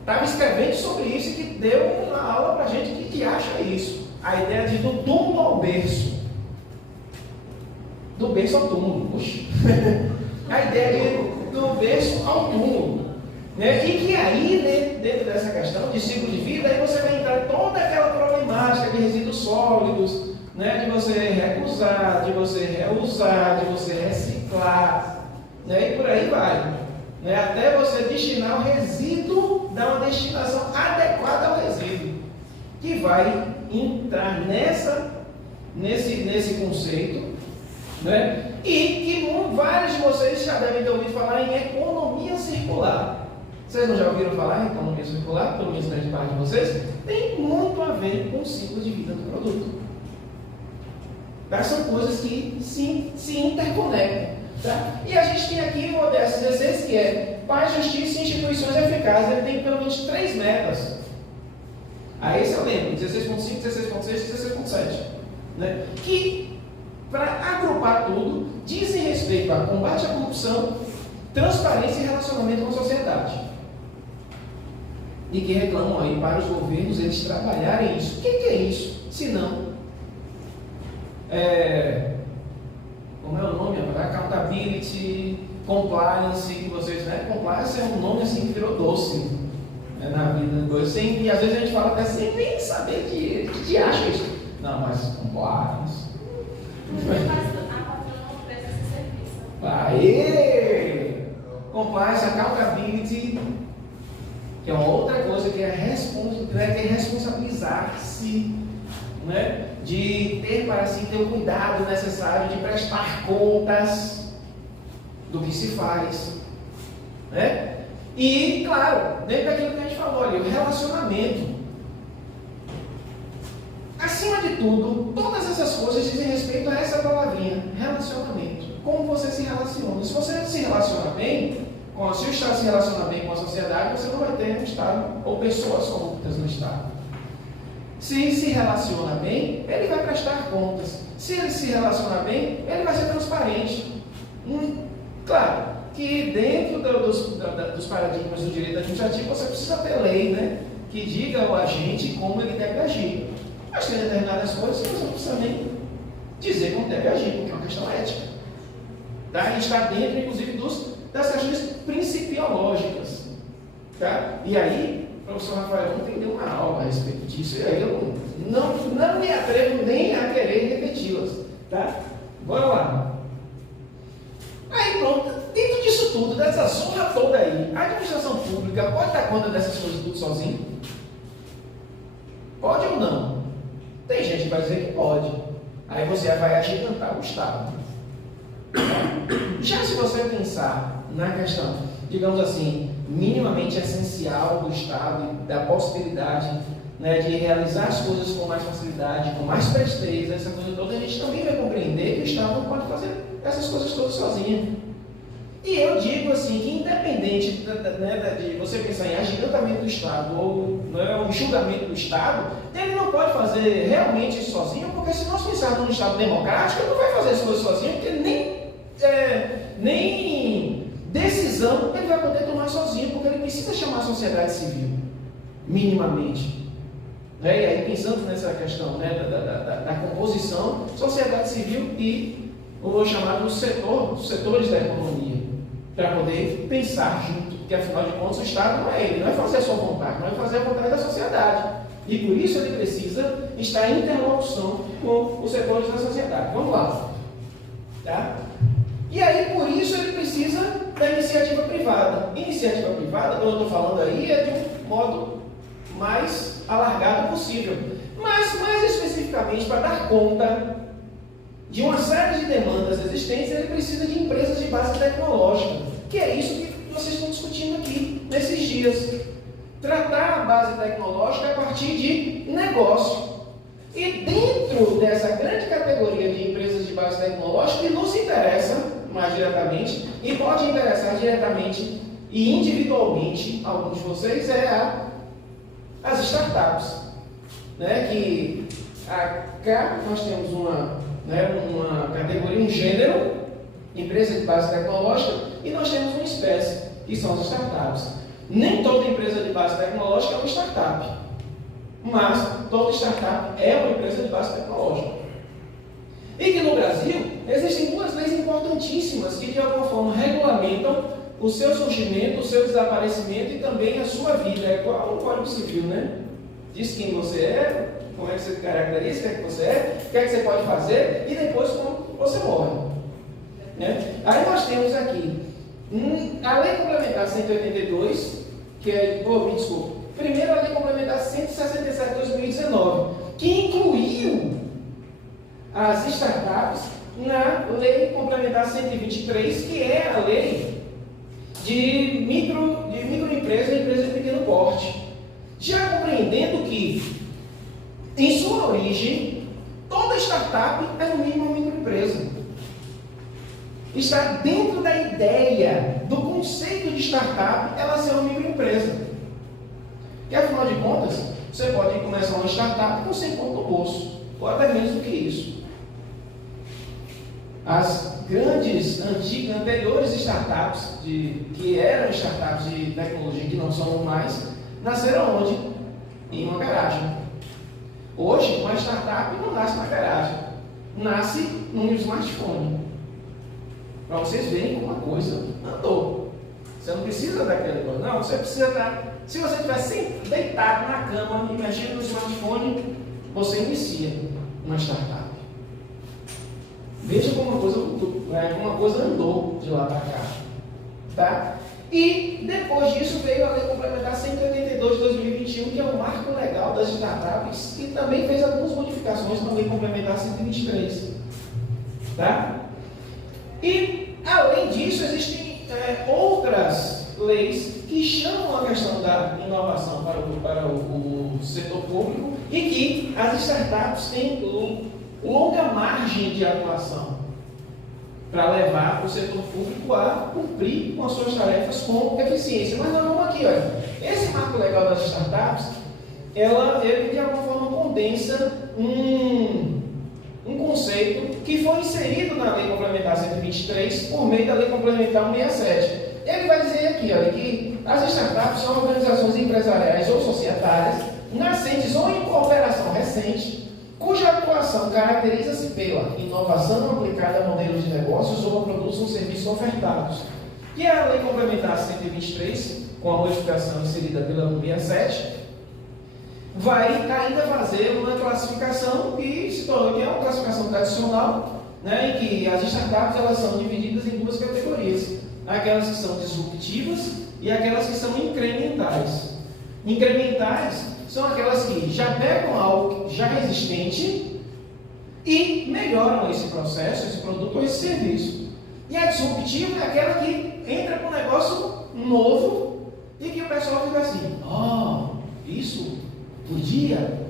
estava escrevendo sobre isso e que deu uma aula para a gente que acha isso. A ideia de do túmulo ao berço. Do berço ao túmulo. Puxa. A ideia do berço ao túmulo. Né? E que aí, né, dentro dessa questão de ciclo de vida, aí você vai entrar toda aquela problemática de resíduos sólidos, né, de você recusar, de você reusar, de você reciclar, né, e por aí vai. Né, até você destinar o resíduo, dar uma destinação adequada ao resíduo, que vai entrar nesse conceito, né, e que vários de vocês já devem ter ouvido falar em economia circular. Vocês não já ouviram falar em economia circular? Pelo menos grande parte de vocês. Tem muito a ver com o ciclo de vida do produto. Tá? São coisas que se interconectam. Tá? E a gente tem aqui o ODS 16, que é paz, justiça e instituições eficazes. Ele tem pelo menos 3 metas. Aí esse eu lembro, 16.5, 16.6 e 16.7. Né? Que, para agrupar tudo, dizem respeito a combate à corrupção, transparência e relacionamento com a sociedade. E que reclamam aí para os governos eles trabalharem isso. O que é isso? Se não, como é o nome? Accountability, compliance, que vocês, né? Compliance é um nome assim que virou doce, né, na vida. E às vezes a gente fala até sem nem saber que acha isso. Não, mas compliance. A patrona não presta esse serviço. Aê! Compliance, accountability, que é uma outra coisa que é responsabilizar-se, né? De ter para si ter o cuidado necessário de prestar contas do que se faz, né? E, claro, dentro daquilo que a gente falou ali, o relacionamento. Acima de tudo, todas essas coisas dizem respeito a essa palavrinha, relacionamento. Como você se relaciona. Se você se relaciona bem, se o Estado se relaciona bem com a sociedade, você não vai ter um Estado ou pessoas corruptas no Estado. Se se relaciona bem, ele vai prestar contas. Se ele se relaciona bem, ele vai ser transparente. Claro que dentro dos paradigmas do direito administrativo, você precisa ter lei, né, que diga ao agente como ele deve agir. Mas tem determinadas coisas que você não precisa nem dizer como deve agir, porque é uma questão ética. Tá? E está dentro, inclusive, das questões principiológicas. Tá? E aí, O professor Rafael ontem deu uma aula a respeito disso, e aí eu não me atrevo nem a querer repeti-las, tá? Bora lá. Aí pronto, dentro disso tudo, dessa zorra toda aí, a administração pública pode dar conta dessas coisas tudo sozinho? Pode ou não? Tem gente que vai dizer que pode. Aí você vai agigantar o Estado. Já se você pensar na questão, digamos assim, minimamente essencial do Estado, da possibilidade, né, de realizar as coisas com mais facilidade, com mais presteza, essa coisa toda, a gente também vai compreender que o Estado não pode fazer essas coisas todas sozinho. E eu digo assim, que independente de você pensar em agigantamento do Estado ou um enxugamento do Estado, ele não pode fazer realmente isso sozinho, porque se nós pensarmos num Estado democrático, ele não vai fazer as coisas sozinho, porque nem decisão ele vai poder tomar sozinho, porque ele precisa chamar a sociedade civil, minimamente. E aí, pensando nessa questão da composição, sociedade civil e o chamado setores da economia, para poder pensar junto, porque afinal de contas o Estado não é ele, não vai fazer a sua vontade, não vai fazer a vontade da sociedade. E por isso ele precisa estar em interlocução com os setores da sociedade. Vamos lá. Tá? E aí, por isso, ele precisa da iniciativa privada. Iniciativa privada, quando eu estou falando aí, é de um modo mais alargado possível. Mas, mais especificamente, para dar conta de uma série de demandas existentes, ele precisa de empresas de base tecnológica, que é isso que vocês estão discutindo aqui, nesses dias. Tratar a base tecnológica a partir de negócio. E dentro dessa grande categoria de empresas de base tecnológica, que nos interessa mais diretamente, e pode interessar diretamente e individualmente alguns de vocês, as startups. Que cá nós temos uma categoria, um gênero, empresa de base tecnológica, e nós temos uma espécie, que são as startups. Nem toda empresa de base tecnológica é uma startup, mas toda startup é uma empresa de base tecnológica. E que no Brasil existem duas leis importantíssimas que de alguma forma regulamentam o seu surgimento, o seu desaparecimento e também a sua vida. É igual o Código Civil, né? Diz quem você é, como é que você se caracteriza, o que é que você é, o que é que você pode fazer e depois como você morre. Né? Aí nós temos aqui a Lei Complementar 182, que é, me desculpa, primeiro a Lei Complementar 167 de 2019, que incluiu as startups na Lei Complementar 123, que é a lei de microempresa e empresa de pequeno porte. Já compreendendo que, em sua origem, toda startup é no mínimo uma microempresa. Está dentro da ideia, do conceito de startup, ela ser uma microempresa. E afinal de contas, você pode começar uma startup com 100 pontos no bolso, ou até menos do que isso. As grandes, anteriores startups, que eram startups de tecnologia que não são mais, nasceram onde? Em uma garagem. Hoje, uma startup não nasce na garagem, nasce num smartphone. Para vocês verem como a coisa andou. Você não precisa daquela coisa, não, você precisa estar. Se você estiver sempre deitado na cama e mexendo no smartphone, você inicia uma startup. Veja como uma coisa andou de lá para cá. Tá? E depois disso veio a Lei Complementar 182 de 2021, que é o marco legal das startups, e também fez algumas modificações na Lei Complementar 123. Tá? E, além disso, existem outras leis que chamam a questão da inovação para o setor público e que as startups têm longa margem de atuação para levar o setor público a cumprir com as suas tarefas com eficiência. Mas nós vamos aqui, olha, esse marco legal das startups, ele de alguma forma condensa um conceito que foi inserido na Lei Complementar 123 por meio da Lei Complementar 167. Ele vai dizer aqui, olha, que as startups são organizações empresariais ou societárias, nascentes ou em cooperação recente, cuja atuação caracteriza-se pela inovação aplicada a modelos de negócios ou a produtos ou serviços ofertados. E a Lei Complementar 123 com a modificação inserida pela 167, vai ainda fazer uma classificação que se tornou, que é uma classificação tradicional, né, em que as startups elas são divididas em duas categorias: aquelas que são disruptivas e aquelas que são incrementais. Incrementais são aquelas que já pegam algo já existente e melhoram esse processo, esse produto ou esse serviço. E a disruptiva é aquela que entra com um negócio novo e que o pessoal fica assim: isso podia,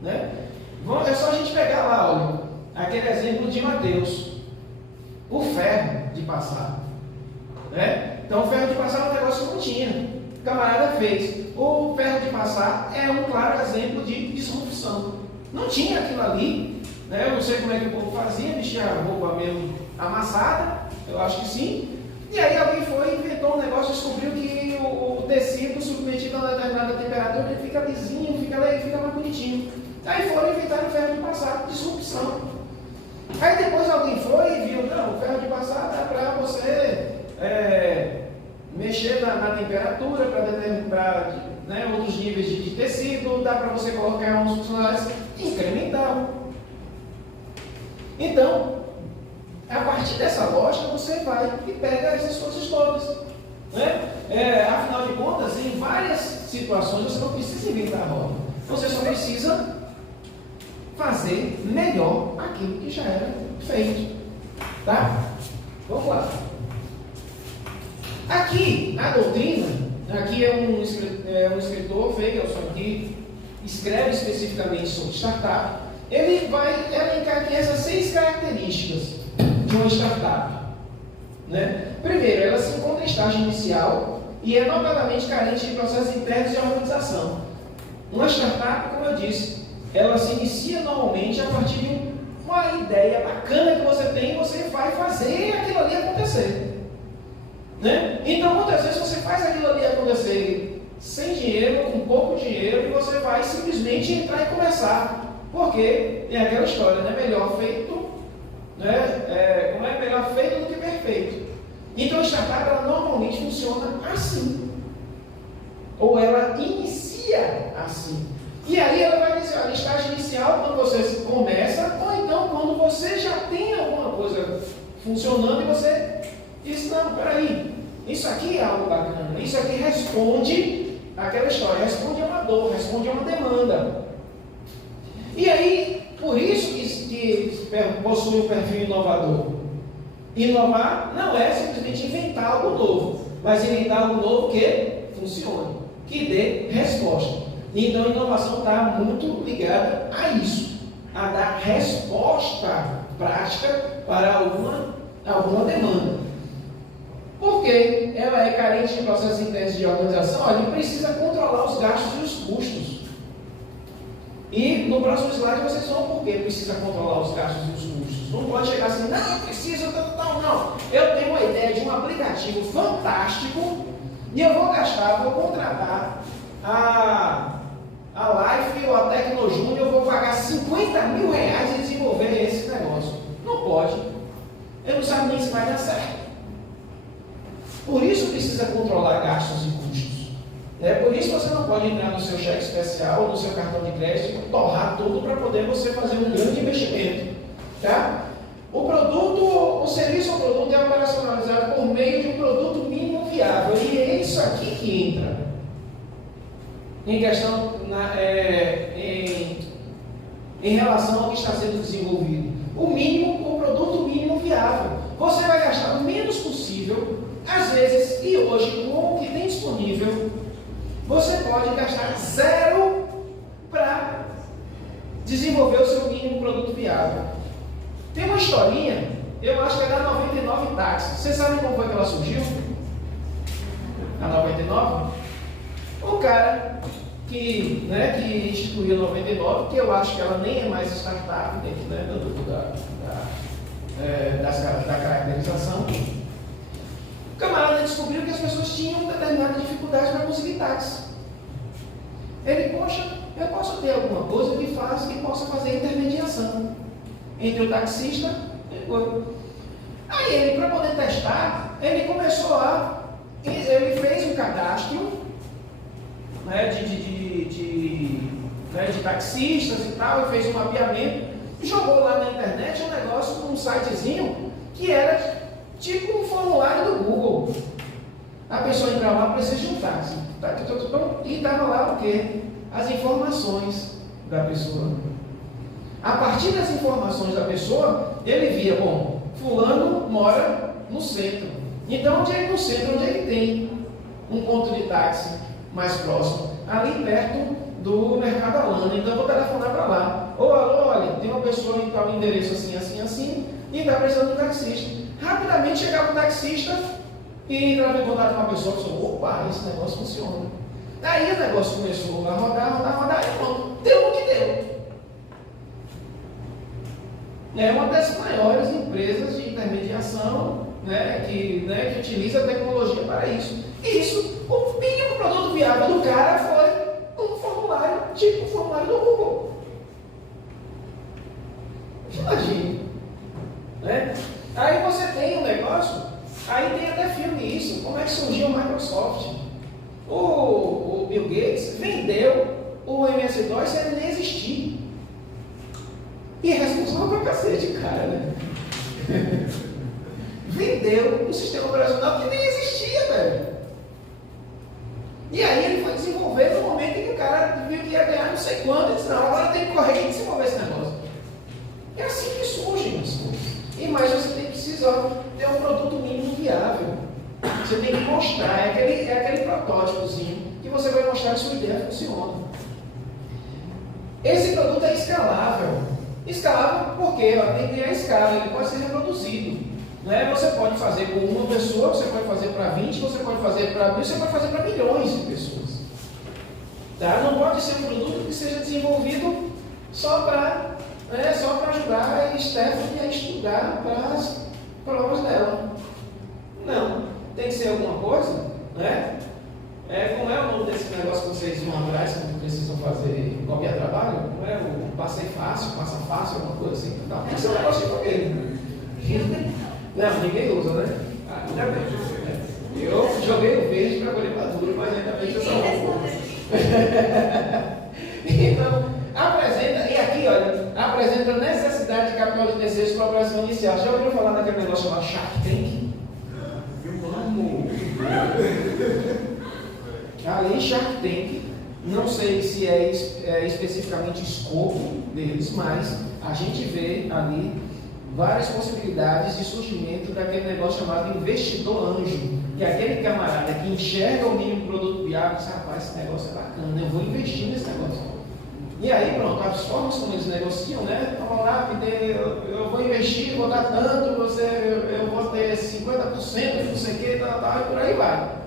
né? É só a gente pegar lá, olha, aquele exemplo de Mateus, o ferro de passar, né? Então o ferro de passar é um negócio que não tinha, o camarada fez. O ferro de passar é um claro exemplo de disrupção. Não tinha aquilo ali, né? Eu não sei como é que o povo fazia, vestia a roupa mesmo amassada, eu acho que sim. E aí alguém foi, inventou um negócio, descobriu que o tecido submetido a uma determinada temperatura ele fica lisinho, fica mais bonitinho. Aí foram inventar o ferro de passar, disrupção. Aí depois alguém foi e viu: não, o ferro de passar dá para você mexer na temperatura, para determinar, né, outros níveis de tecido, dá para você colocar uns funcionários incremental. Então, a partir dessa lógica, você vai e pega essas coisas todas, né? Afinal de contas, em várias situações, você não precisa inventar a roda. Você só precisa fazer melhor aquilo que já era feito. Tá? Vamos lá. Aqui, a doutrina, aqui é um escritor, Feigelson, que escreve especificamente sobre startup. Ele vai elencar aqui essas 6 características de uma startup, né? Primeiro, ela se encontra em estágio inicial e é notadamente carente de processos internos de organização. Uma startup, como eu disse, ela se inicia normalmente a partir de uma ideia bacana que você tem e você vai fazer aquilo ali acontecer, né? Então, muitas vezes você faz aquilo ali acontecer sem dinheiro, com pouco dinheiro, e você vai simplesmente entrar e começar, porque é aquela história, né? Melhor feito, né? Como é melhor feito do que perfeito. Então a startup ela normalmente funciona assim, ou ela inicia assim. E aí ela vai dizer: olha, estágio inicial quando você começa, ou então quando você já tem alguma coisa funcionando e você diz: não, peraí, isso aqui é algo bacana, isso aqui responde àquela história, responde a uma dor, responde a uma demanda. E aí, por isso que possui um perfil inovador. Inovar não é simplesmente inventar algo novo, mas inventar algo novo que funcione, que dê resposta. Então a inovação está muito ligada a isso, a dar resposta prática para alguma demanda. Porque ela é carente de processos internos de organização, ele precisa controlar os gastos e os custos. E no próximo slide vocês vão por que precisa controlar os gastos e os custos. Não pode chegar assim: não, eu preciso, não. Eu tenho uma ideia de um aplicativo fantástico e eu vou contratar a Life ou a Tecnojúnior, eu vou pagar 50 mil reais e desenvolver esse negócio. Não pode. Eu não sabe nem se vai dar certo. Por isso precisa controlar gastos e custos. Por isso você não pode entrar no seu cheque especial, no seu cartão de crédito, torrar tudo para poder você fazer um grande investimento. Tá? O serviço ou produto é operacionalizado por meio de um produto mínimo viável. E é isso aqui que entra em questão em relação ao que está sendo desenvolvido. O produto mínimo viável. Você vai gastar o menos possível, às vezes, e hoje, com o que tem disponível, você pode gastar 0 para desenvolver o seu mínimo produto viável. Tem uma historinha, eu acho que é da 99 Táxi. Vocês sabem como foi que ela surgiu? A 99? O cara que instituiu a 99, que eu acho que ela nem é mais startup dentro, né, da caracterização. O camarada descobriu que as pessoas tinham determinada dificuldade para conseguir táxi. Ele, poxa, eu posso ter alguma coisa que possa fazer intermediação entre o taxista e o outro. Aí ele, para poder testar, ele fez um cadastro, né, de taxistas e tal, e fez um mapeamento, jogou lá na internet um negócio num sitezinho que era tipo um formulário do Google. A pessoa entrava lá, precisa de um táxi. E estava lá o quê? As informações da pessoa. A partir das informações da pessoa, ele via, bom, fulano mora no centro. Então, onde é no centro, onde ele tem um ponto de táxi mais próximo? Ali perto do Mercado Alana. Então, eu vou telefonar para lá. Ô, alô, olha, tem uma pessoa em tal endereço assim, assim, assim, e está precisando de um taxista. Rapidamente chegava o taxista e entrava em contato com a pessoa e falou, opa, esse negócio funciona. Aí o negócio começou a rodar, e pronto, deu o que deu. É uma das maiores empresas de intermediação, né, que utiliza a tecnologia para isso. E isso, o mínimo produto viável do cara foi um formulário, tipo o formulário do Google. Imagine. Né? Aí você tem um negócio, aí tem até filme isso, como é que surgiu a Microsoft. O Bill Gates vendeu o MS-DOS sem ele nem existir. E é responsável pra cacete, cara, né? Vendeu um sistema operacional que nem existia, velho. E aí ele foi desenvolver no momento em que o cara viu que ia ganhar não sei quanto, e disse, não, agora tem que correr e desenvolver esse negócio. É assim que surgem as coisas. E mais você tem que precisar ter um produto mínimo viável. Você tem que mostrar, é aquele protótipozinho que você vai mostrar que sua ideia funciona. Esse produto é escalável. Escalável porque tem que ter a escala, ele pode ser reproduzido. Né? Você pode fazer com uma pessoa, você pode fazer para 20, você pode fazer para 1000, você pode fazer para milhões de pessoas. Tá? Não pode ser um produto que seja desenvolvido só para ajudar a Stephanie a estudar para as provas dela. Não. Tem que ser alguma coisa, né? Como é o nome desse negócio que vocês vão atrás, que precisam fazer, copiar trabalho? Não é o passei fácil, passa fácil, alguma coisa assim? Tá? Tem que ser um negócio de copiar. Não, ninguém usa, né? Ainda bem. Eu joguei o verde para colher maduro, mas ainda bem que eu sou Então, apresenta, e aqui, olha, apresenta a necessidade de capital de desejos para a operação inicial. Já ouviu falar naquele negócio chamado Shark Tank? Ali, Shark Tank, não sei se é especificamente o escopo deles, mas a gente vê ali várias possibilidades de surgimento daquele negócio chamado investidor anjo, que é aquele camarada que enxerga o mínimo produto viável e diz, rapaz, esse negócio é bacana, eu vou investir nesse negócio. E aí, pronto, as formas como eles negociam, né? Então, lá, eu vou investir, vou dar tanto, eu vou ter 50%, não sei o que, tal, e por aí vai.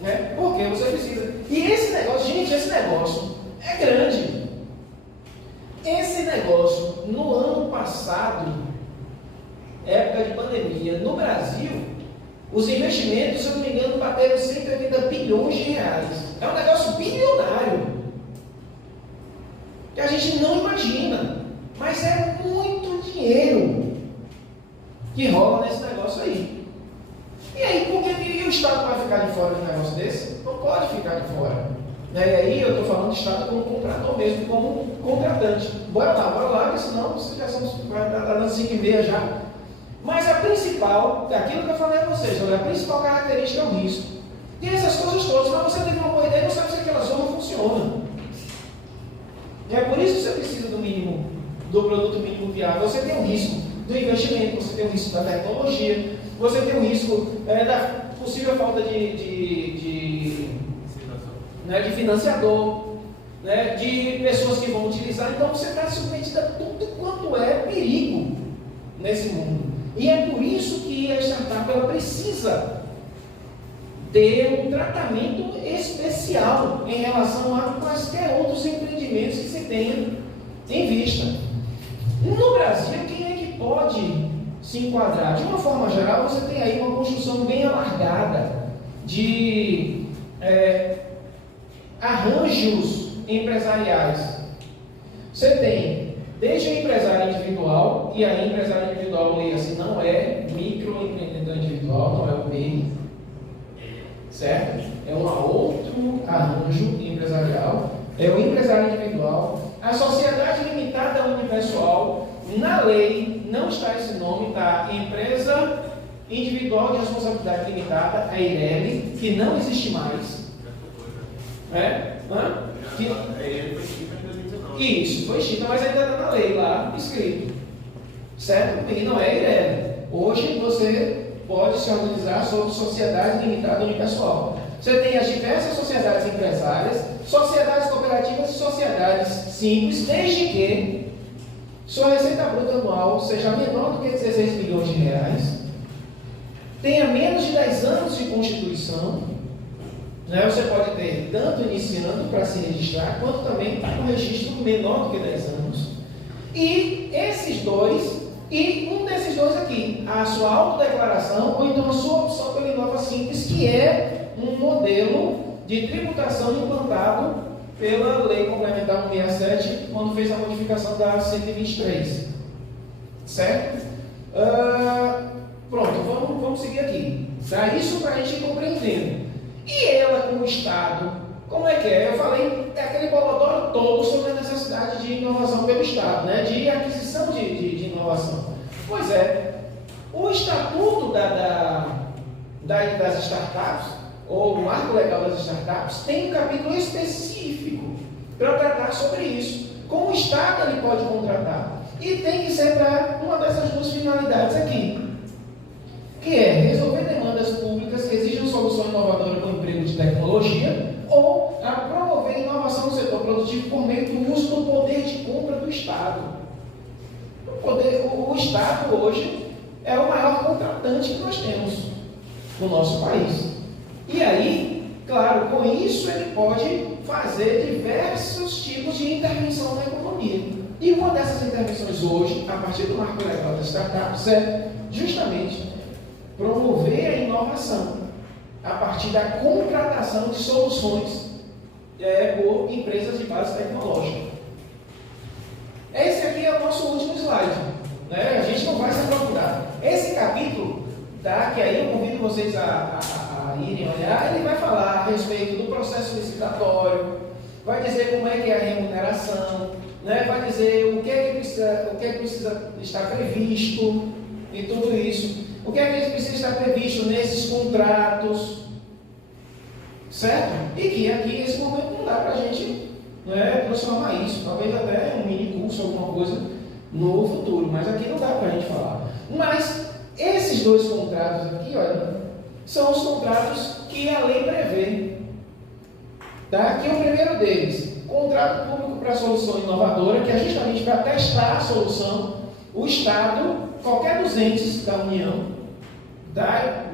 Né? Porque você precisa. E esse negócio, gente, esse negócio é grande. Esse negócio, no ano passado, época de pandemia, no Brasil, os investimentos, se eu não me engano, bateram 180 bilhões de reais. É um negócio bilionário. Que a gente não imagina, mas é muito dinheiro que rola nesse negócio aí. E aí, por que o Estado vai ficar de fora de um negócio desse? Não pode ficar de fora. E aí eu estou falando do Estado como comprador mesmo, como contratante. Bora lá, porque senão você já vai estar dando 5,5 já. Mas a principal, aquilo que eu falei a vocês, olha, a principal característica é o risco. Tem essas coisas todas, mas você tem uma boa ideia e não sabe se aquela zona funciona. E é por isso que você precisa do produto mínimo viável. Você tem um risco do investimento, você tem um risco da tecnologia, você tem um risco da possível falta de financiador, né, de pessoas que vão utilizar. Então você está submetido a tudo quanto é perigo nesse mundo. E é por isso que a startup ela precisa ter um tratamento especial em relação a quaisquer outros empreendimentos que se tenha em vista. No Brasil, quem é que pode se enquadrar? De uma forma geral, você tem aí uma construção bem alargada de arranjos empresariais. Você tem desde o empresário individual, e aí empresário individual, leia assim, não é microempreendedor individual, não é o MEI. certo? É um outro arranjo empresarial, é o empresário individual. A sociedade limitada unipessoal, na lei não está esse nome, tá? Empresa individual de responsabilidade limitada, a EIRELI, que não existe mais. Isso, foi extinta, mas ainda está na lei lá escrito, certo? E não é EIRELI. Hoje você pode se organizar sob sociedade limitada unipessoal. Você tem as diversas sociedades empresárias, sociedades cooperativas e sociedades simples, desde que sua receita bruta anual seja menor do que 16 milhões de reais, tenha menos de 10 anos de constituição, né? Você pode ter tanto iniciando para se registrar, quanto também com registro menor do que 10 anos. E esses dois, e um desses dois aqui, a sua autodeclaração, ou então a sua opção pela Inova Simples, que é um modelo de tributação implantado pela Lei Complementar 167, quando fez a modificação da 123. Certo? Pronto, vamos seguir aqui. Tá? Isso para a gente ir compreendendo. E ela, como Estado, como é que é? Eu falei aquele bolotório todo sobre a necessidade de inovação pelo Estado, né? De aquisição de inovação. Pois é, o Estatuto das Startups, ou o Marco Legal das Startups, tem um capítulo específico para tratar sobre isso. Como o Estado ele pode contratar. E tem que ser para uma dessas duas finalidades aqui, que é resolver demandas públicas que exijam solução inovadora com emprego de tecnologia, ou a promover inovação no setor produtivo por meio do uso do poder de compra do Estado. O Estado hoje é o maior contratante que nós temos no nosso país. E aí, claro, com isso ele pode fazer diversos tipos de intervenção na economia. E uma dessas intervenções hoje, a partir do Marco Legal das Startups, é justamente promover a inovação a partir da contratação de soluções por empresas de base tecnológica. Esse aqui é o nosso último slide, né? A gente não vai se aprofundar. Esse capítulo, tá? Que aí eu convido vocês a irem olhar, ele vai falar a respeito do processo licitatório, vai dizer como é que é a remuneração, né? Vai dizer o que é que precisa estar previsto e tudo isso. O que é que precisa estar previsto nesses contratos, certo? E que aqui, nesse momento, não dá para a gente transformar isso. Talvez até um mini curso, alguma coisa no futuro, mas aqui não dá para a gente falar. Mas esses dois contratos aqui, olha, são os contratos que a lei prevê. Tá? Aqui é o primeiro deles, contrato público para solução inovadora, que é justamente para testar a solução. O Estado, qualquer dos entes da União,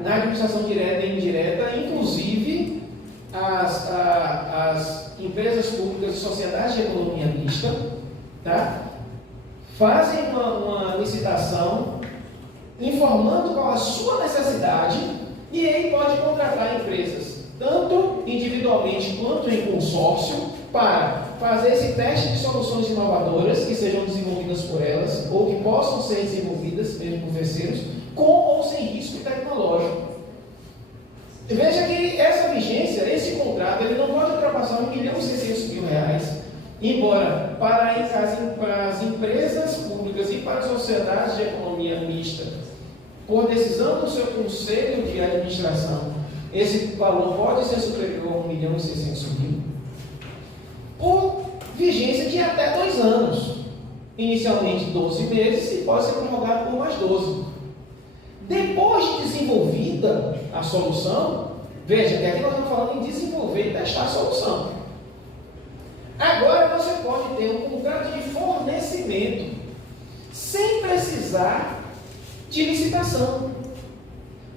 na administração direta e indireta, inclusive as empresas públicas e sociedades de economia mista, tá? Fazem uma licitação informando qual a sua necessidade e aí pode contratar empresas, tanto individualmente quanto em consórcio, para fazer esse teste de soluções inovadoras que sejam desenvolvidas por elas ou que possam ser desenvolvidas mesmo por terceiros, com ou sem risco tecnológico. Veja que essa vigência, esse contrato, ele não pode ultrapassar R$1.600.000, embora para as empresas públicas e para as sociedades de economia mista, por decisão do seu conselho de administração, esse valor pode ser superior a R$1.600.000, por vigência de até 2 anos, inicialmente 12 meses, e pode ser prorrogado por mais 12. Depois de desenvolvida a solução, veja que aqui nós estamos falando em desenvolver e testar a solução. Agora você pode ter um contrato de fornecimento sem precisar de licitação.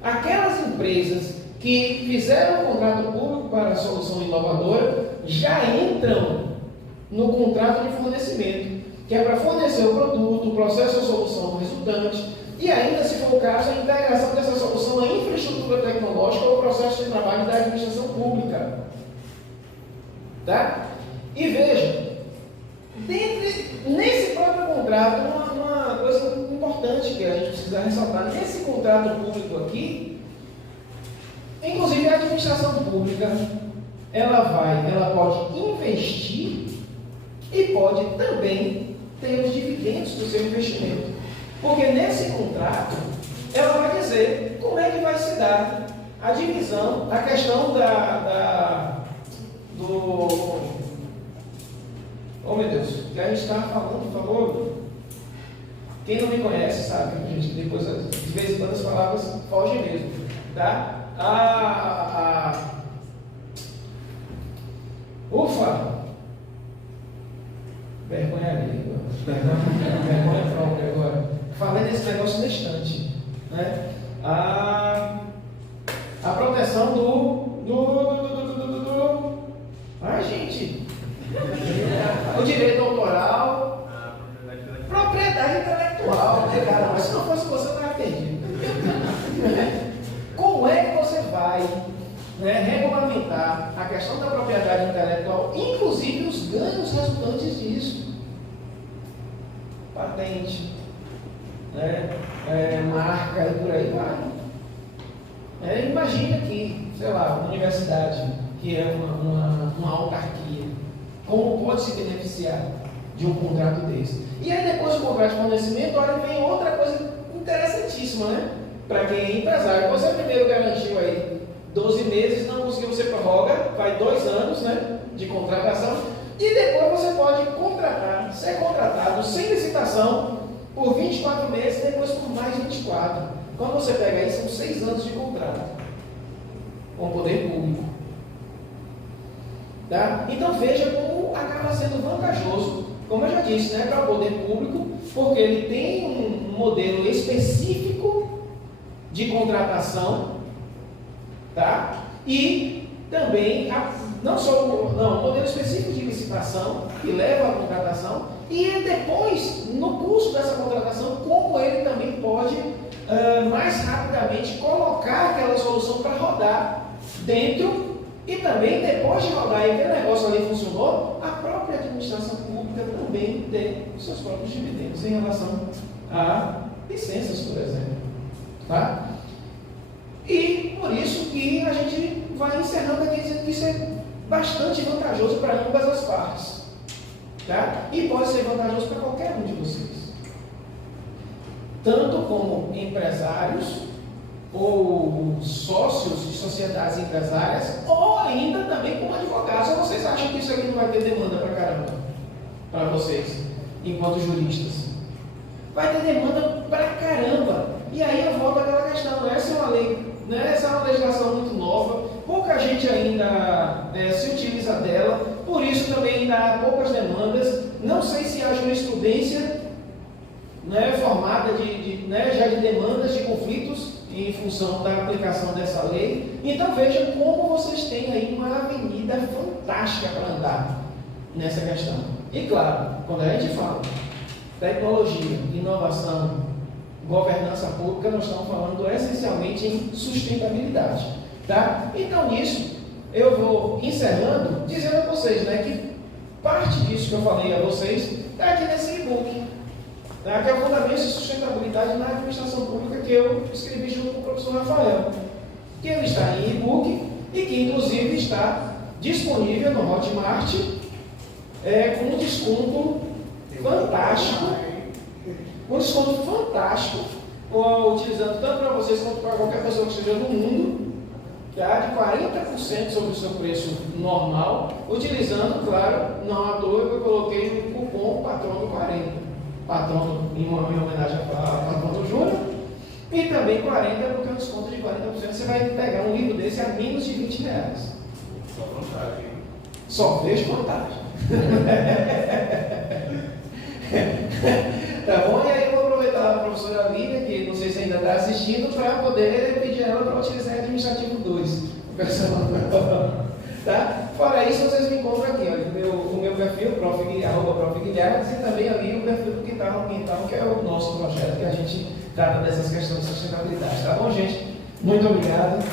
Aquelas empresas que fizeram um contrato público para a solução inovadora já entram no contrato de fornecimento, que é para fornecer o produto, o processo ou solução resultante, e ainda, se for o caso, a integração dessa solução à infraestrutura tecnológica ou processo de trabalho da administração pública. Tá? E veja, nesse próprio contrato, uma coisa importante que a gente precisa ressaltar, nesse contrato público aqui, Inclusive a administração pública, ela pode investir e pode também ter os dividendos do seu investimento. Porque nesse contrato, ela vai dizer como é que vai se dar a divisão, a questão oh meu Deus, que a gente está falando, por favor. Quem não me conhece sabe que a gente depois, de vez em quando, as palavras fogem mesmo. Tá? Ufa! Vergonha ali. Vergonha própria agora. Falei desse negócio no instante. Né? A proteção Ai, gente. O direito autoral. Propriedade intelectual. Né, cara? Mas se não fosse você, eu estava perdido. Como é que você vai, né, regulamentar a questão da propriedade intelectual, inclusive os ganhos resultantes disso? Patente, né, marca e por aí vai. Imagina que, sei lá, uma universidade, que é uma autarquia, como pode se beneficiar de um contrato desse? E aí depois do contrato de fornecimento, olha, vem outra coisa interessantíssima, né? Para quem é empresário. Você primeiro garantiu aí 12 meses, não conseguiu, você prorroga, vai 2 anos, né, de contratação, e depois você pode ser contratado sem licitação por 24 meses, depois por mais 24. Quando você pega aí, são 6 anos de contrato com o poder público. Tá? Então veja como acaba sendo vantajoso, como eu já disse, né, para o poder público, porque ele tem um modelo específico de contratação, tá? E também um modelo específico de licitação que leva à contratação, e depois, no curso dessa contratação, como ele também pode mais rapidamente colocar aquela solução para rodar dentro. E também, depois de rodar e aquele negócio ali funcionou, a própria administração pública também tem os seus próprios dividendos em relação a licenças, por exemplo. Tá? E por isso que a gente vai encerrando aqui dizendo que isso é bastante vantajoso para ambas as partes. Tá? E pode ser vantajoso para qualquer um de vocês. Tanto como empresários, ou sócios de sociedades empresárias, ou ainda também como advogados. Ou vocês acham que isso aqui não vai ter demanda para caramba? Para vocês, enquanto juristas? Vai ter demanda para caramba. E aí eu volto àquela questão, né? Essa é uma lei, né? Essa é uma legislação muito nova, pouca gente ainda se utiliza dela, por isso também ainda há poucas demandas. Não sei se a jurisprudência, né, formada já de demandas, de conflitos, em função da aplicação dessa lei. Então veja como vocês têm aí uma avenida fantástica para andar nessa questão. E claro, quando a gente fala tecnologia, inovação, governança pública, nós estamos falando essencialmente em sustentabilidade. Tá? Então nisso, eu vou encerrando, dizendo a vocês, né, que parte disso que eu falei a vocês está aqui nesse e-book. Que é o Fundamento de Sustentabilidade na Administração Pública, que eu escrevi junto com o professor Rafael, que ele está em e-book e que inclusive está disponível no Hotmart com um desconto fantástico, utilizando tanto para vocês quanto para qualquer pessoa que esteja no mundo, tá? De 40% sobre o seu preço normal, utilizando, claro, não à toa eu coloquei um cupom Patrono 40. Patrono em homenagem a Patrono Júnior, e também 40, porque é um desconto de 40%. Você vai pegar um livro desse a menos de R$20. Só vantagem. Só vejo vantagem. Tá bom? E aí eu vou aproveitar a professora Lívia, que não sei se ainda está assistindo, para poder pedir ela para utilizar o administrativo 2. Tá? Fora isso, vocês me encontram aqui, olha, o meu perfil, @Prof. Guilherme, e também ali o perfil do Quintal Ambiental, que é o nosso projeto, que a gente trata dessas questões de sustentabilidade. Tá bom, gente? Muito obrigado.